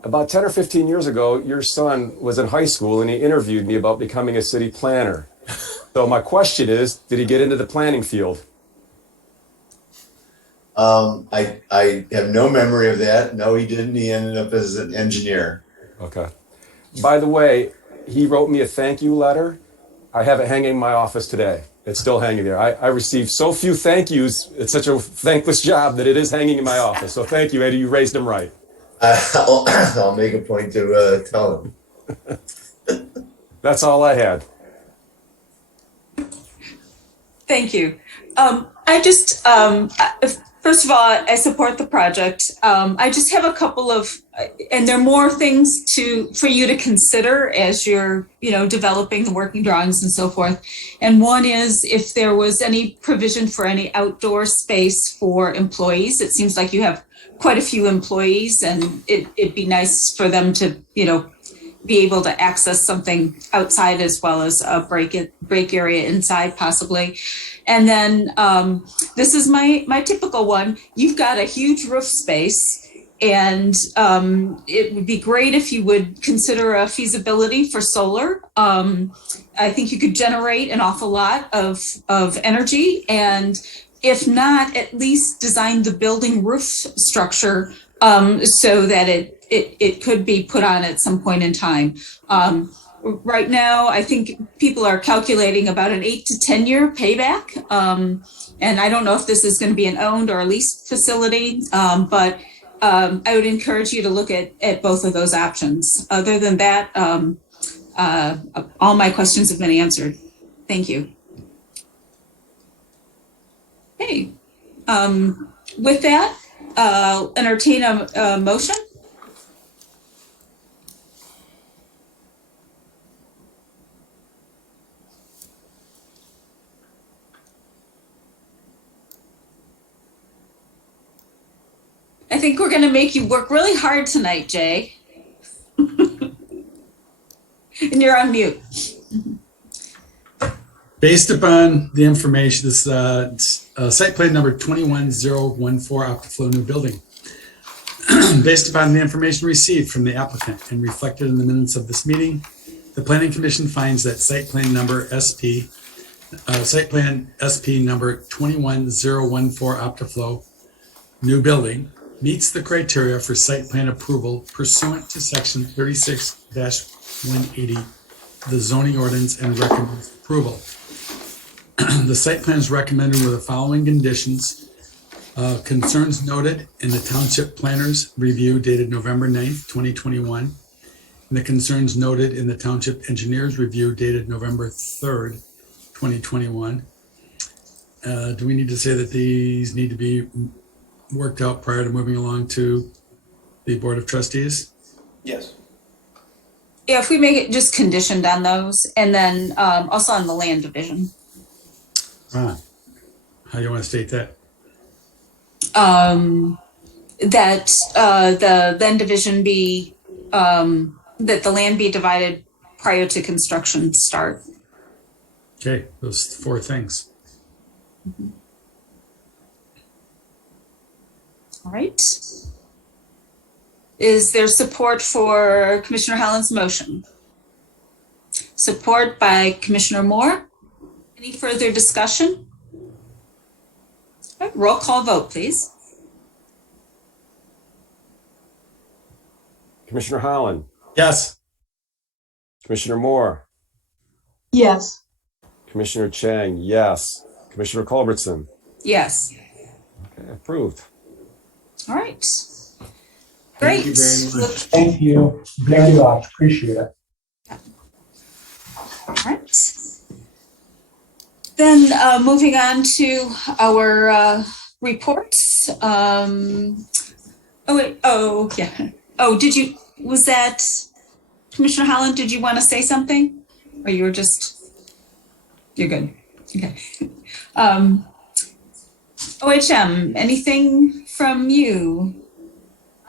About 10 or 15 years ago, your son was in high school and he interviewed me about becoming a city planner. So my question is, did he get into the planning field? I have no memory of that. No, he didn't. He ended up as an engineer. Okay. By the way, he wrote me a thank you letter. I have it hanging in my office today. It's still hanging there. I received so few thank yous. It's such a thankless job that it is hanging in my office. So thank you, Eddie. You raised him right. I'll make a point to tell him. That's all I had. Thank you. I just, first of all, I support the project. I just have a couple of, and there are more things for you to consider as you're, developing the working drawings and so forth. And one is if there was any provision for any outdoor space for employees. It seems like you have quite a few employees, and it'd be nice for them to, be able to access something outside as well as a break area inside possibly. And then this is my typical one. You've got a huge roof space, and it would be great if you would consider a feasibility for solar. I think you could generate an awful lot of energy, and if not, at least design the building roof structure so that it could be put on at some point in time. Right now, I think people are calculating about an 8 to 10 year payback. And I don't know if this is going to be an owned or a leased facility, but I would encourage you to look at both of those options. Other than that, all my questions have been answered. Thank you. Okay. With that, I'll entertain a motion. I think we're going to make you work really hard tonight, Jay. And you're on mute. Based upon the information, this site plan number 21014 Optiflow new building. Based upon the information received from the applicant and reflected in the minutes of this meeting, the Planning Commission finds that site plan SP number 21014 Optiflow new building meets the criteria for site plan approval pursuant to section 36-180, the zoning ordinance, and recommends approval. The site plan is recommended with the following conditions. Concerns noted in the Township Planner's review dated November 9th, 2021, and the concerns noted in the Township Engineer's review dated November 3rd, 2021. Do we need to say that these need to be worked out prior to moving along to the Board of Trustees? Yes. Yeah, if we make it just conditioned on those, and then also on the land division. How do you want to state that? That the land division be, that the land be divided prior to construction start. Okay, those 4 things. All right. Is there support for Commissioner Holland's motion? Support by Commissioner Moore. Any further discussion? All right, roll call vote, please. Commissioner Holland. Yes. Commissioner Moore. Yes. Commissioner Chang, yes. Commissioner Culbertson. Yes. Okay, approved. All right. Great. Thank you very much. Thank you very much. Appreciate it. All right. Then moving on to our reports. Oh, wait. Oh, yeah. Oh, was that? Commissioner Holland, did you want to say something? Or you were just, you're good. Okay. OHM, anything from you?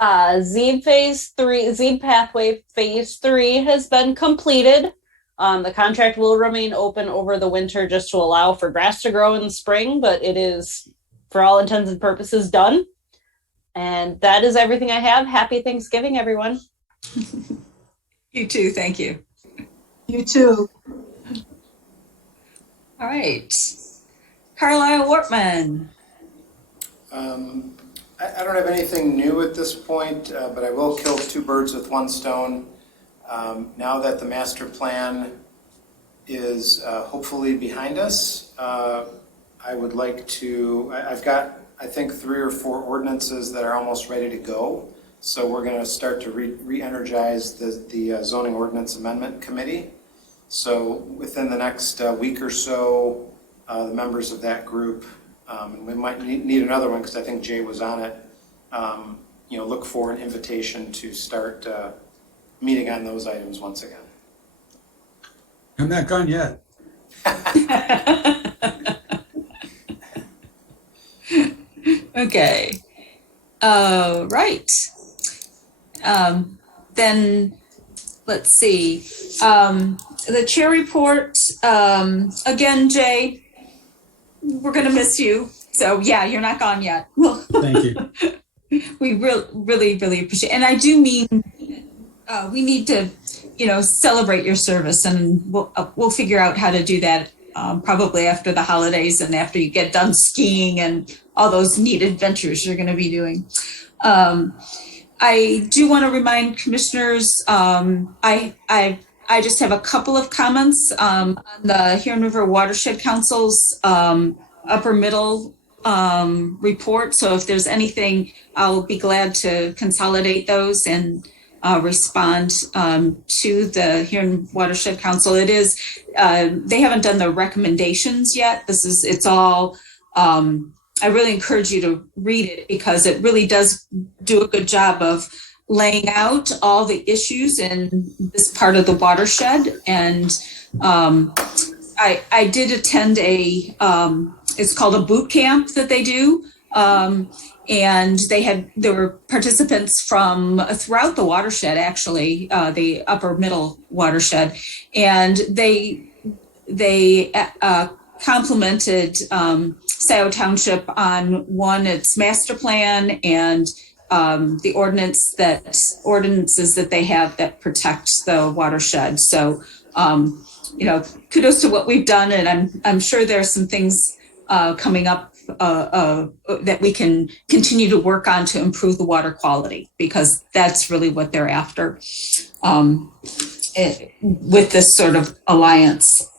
ZEEB pathway phase 3 has been completed. The contract will remain open over the winter just to allow for grass to grow in the spring, but it is, for all intents and purposes, done. And that is everything I have. Happy Thanksgiving, everyone. You too, thank you. You too. All right. Carlisle Wortman. I don't have anything new at this point, but I will kill two birds with one stone. Now that the master plan is hopefully behind us, I would like to, I've got, I think, 3 or 4 ordinances that are almost ready to go. So we're going to start to re-energize the zoning ordinance amendment committee. So within the next week or so, the members of that group, and we might need another one because I think Jay was on it, look for an invitation to start meeting on those items once again. I'm not gone yet. Okay. Right. Then let's see. The chair report, again, Jay, we're going to miss you. So yeah, you're not gone yet. Thank you. We really appreciate it. And I do mean, we need to, celebrate your service, and we'll figure out how to do that probably after the holidays and after you get done skiing and all those neat adventures you're going to be doing. I do want to remind commissioners, I just have a couple of comments on the Huron River Watershed Council's upper middle report. So if there's anything, I'll be glad to consolidate those and respond to the Huron Watershed Council. It is, they haven't done the recommendations yet. It's all, I really encourage you to read it because it really does do a good job of laying out all the issues in this part of the watershed. And I did attend it's called a boot camp that they do. And there were participants from throughout the watershed, actually, the upper middle watershed. And they complimented Scio Township on its master plan and the ordinances that they have that protect the watershed. So, kudos to what we've done, and I'm sure there are some things coming up that we can continue to work on to improve the water quality, because that's really what they're after with this sort of alliance.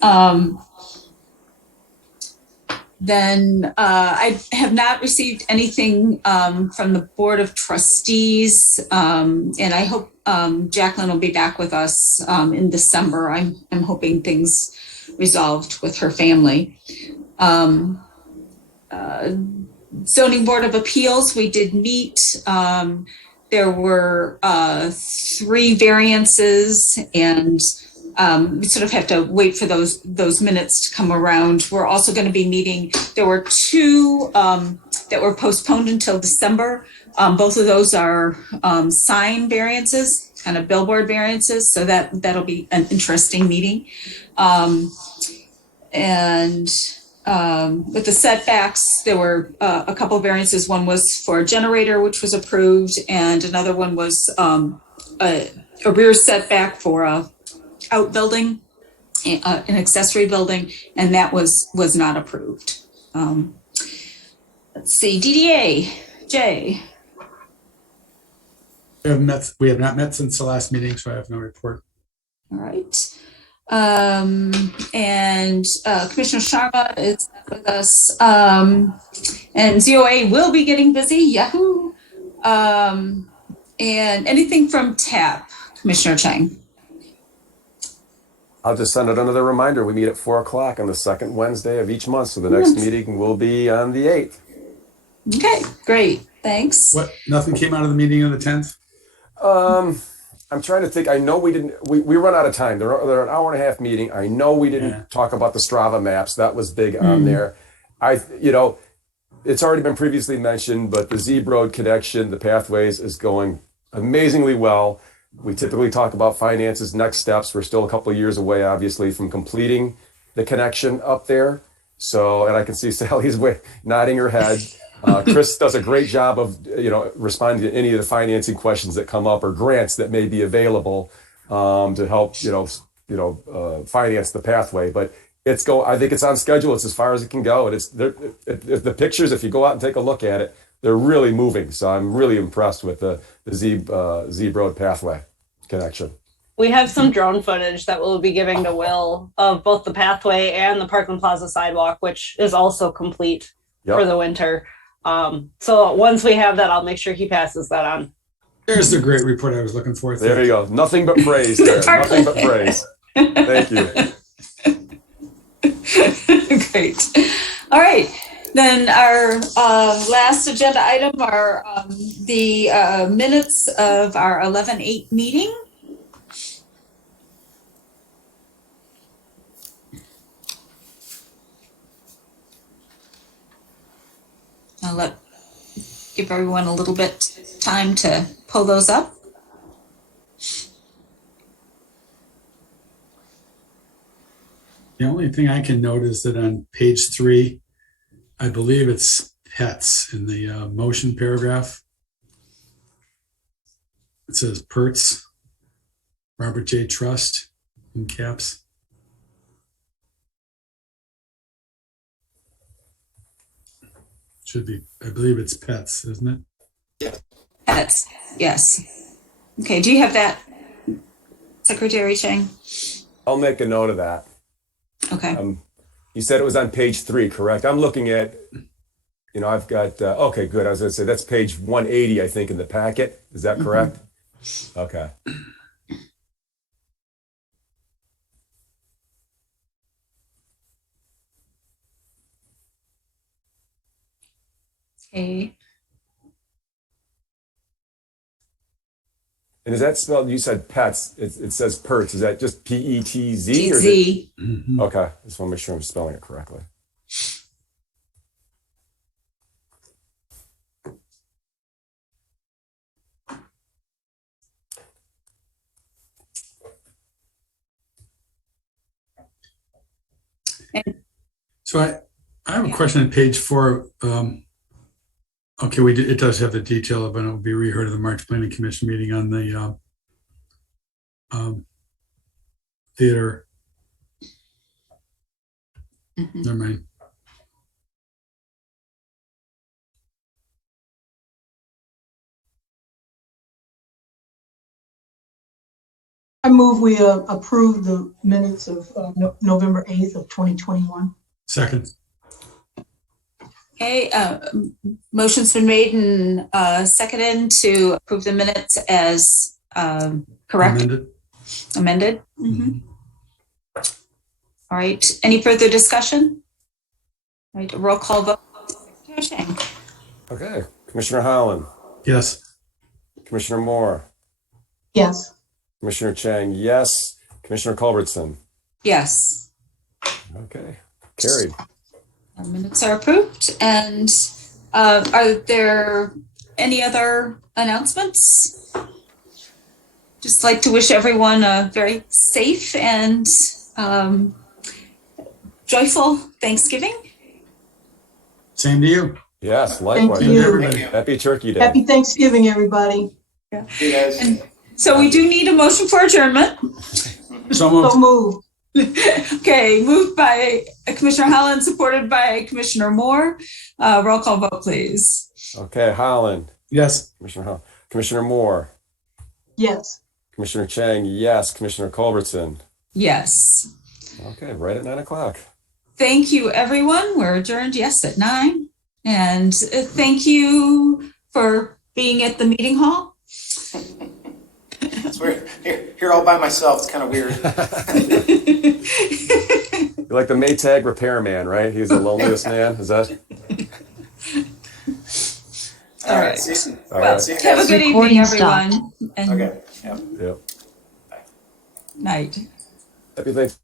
Then I have not received anything from the Board of Trustees, and I hope Jacqueline will be back with us in December. I'm hoping things resolved with her family. Zoning Board of Appeals, we did meet. There were 3 variances, and we sort of have to wait for those minutes to come around. We're also going to be meeting. There were 2 that were postponed until December. Both of those are sign variances, kind of billboard variances. So that'll be an interesting meeting. With the setbacks, there were a couple of variances. One was for a generator, which was approved, and another one was a rear setback for a outbuilding, an accessory building, and that was not approved. Let's see, DDA, Jay. We have not met since the last meeting, so I have no report. All right. And Commissioner Sharma is with us. And ZOA will be getting busy, yahoo. And anything from TAP, Commissioner Chang? I'll just send it another reminder. We meet at 4:00 on the second Wednesday of each month. So the next meeting will be on the 8th. Okay, great. Thanks. What? Nothing came out of the meeting on the 10th? I'm trying to think. I know we didn't. We run out of time. They're an hour and a half meeting. I know we didn't talk about the Strava maps. That was big on there. It's already been previously mentioned, but the Z Road connection, the pathways, is going amazingly well. We typically talk about finances, next steps. We're still a couple of years away, obviously, from completing the connection up there. So, and I can see Sally's nodding her head. Chris does a great job of, responding to any of the financing questions that come up or grants that may be available to help, finance the pathway. But I think it's on schedule. It's as far as it can go. And the pictures, if you go out and take a look at it, they're really moving. So I'm really impressed with the Z Road pathway connection. We have some drone footage that we'll be giving to Will of both the pathway and the Parkland Plaza sidewalk, which is also complete for the winter. So once we have that, I'll make sure he passes that on. There's the great report I was looking for. There you go. Nothing but praise there. Nothing but praise. Thank you. Great. All right. Then our last agenda item are the minutes of our 11/8 meeting. I'll give everyone a little bit time to pull those up. The only thing I can note is that on page 3, I believe it's pets in the motion paragraph. It says Pertz, Robert J. Trust in caps. Should be, I believe it's pets, isn't it? Yeah. Pets, yes. Okay, do you have that, Secretary Chang? I'll make a note of that. Okay. You said it was on page 3, correct? I'm looking at, I've got, okay, good. I was going to say that's page 180, I think, in the packet. Is that correct? Okay. Okay. And is that spelled, you said pets, it says Pertz. Is that just Petz? Z. Okay, I just want to make sure I'm spelling it correctly. So I have a question on page 4. Okay, it does have the detail of, and it will be reheard at the March Planning Commission meeting on the theater. Never mind. I move we approve the minutes of November 8th of 2021. Second. Okay, motion's been made and seconded to approve the minutes as correct. Amended. All right, any further discussion? All right, roll call vote. Okay, Commissioner Holland. Yes. Commissioner Moore. Yes. Commissioner Chang, yes. Commissioner Culbertson. Yes. Okay, carried. Our minutes are approved. And are there any other announcements? Just like to wish everyone a very safe and joyful Thanksgiving. Same to you. Yes, likewise. Thank you. Happy Turkey Day. Happy Thanksgiving, everybody. Yeah. Hey guys. And so we do need a motion for adjournment. So moved. So moved. Okay, moved by Commissioner Holland, supported by Commissioner Moore. Roll call vote, please. Okay, Holland. Yes. Commissioner Holland. Commissioner Moore. Yes. Commissioner Chang, yes. Commissioner Culbertson. Yes. Okay, right at 9 o'clock. Thank you, everyone. We're adjourned, yes, at 9. And thank you for being at the meeting hall. It's weird. Here all by myself. It's kind of weird. You're like the Maytag repairman, right? He's the loneliest man. Is that? All right. right. See, All Well, right. see you have a guys. good evening, Recording stopped. everyone. And Okay, yep. Yep. night. Happy Thanksgiving.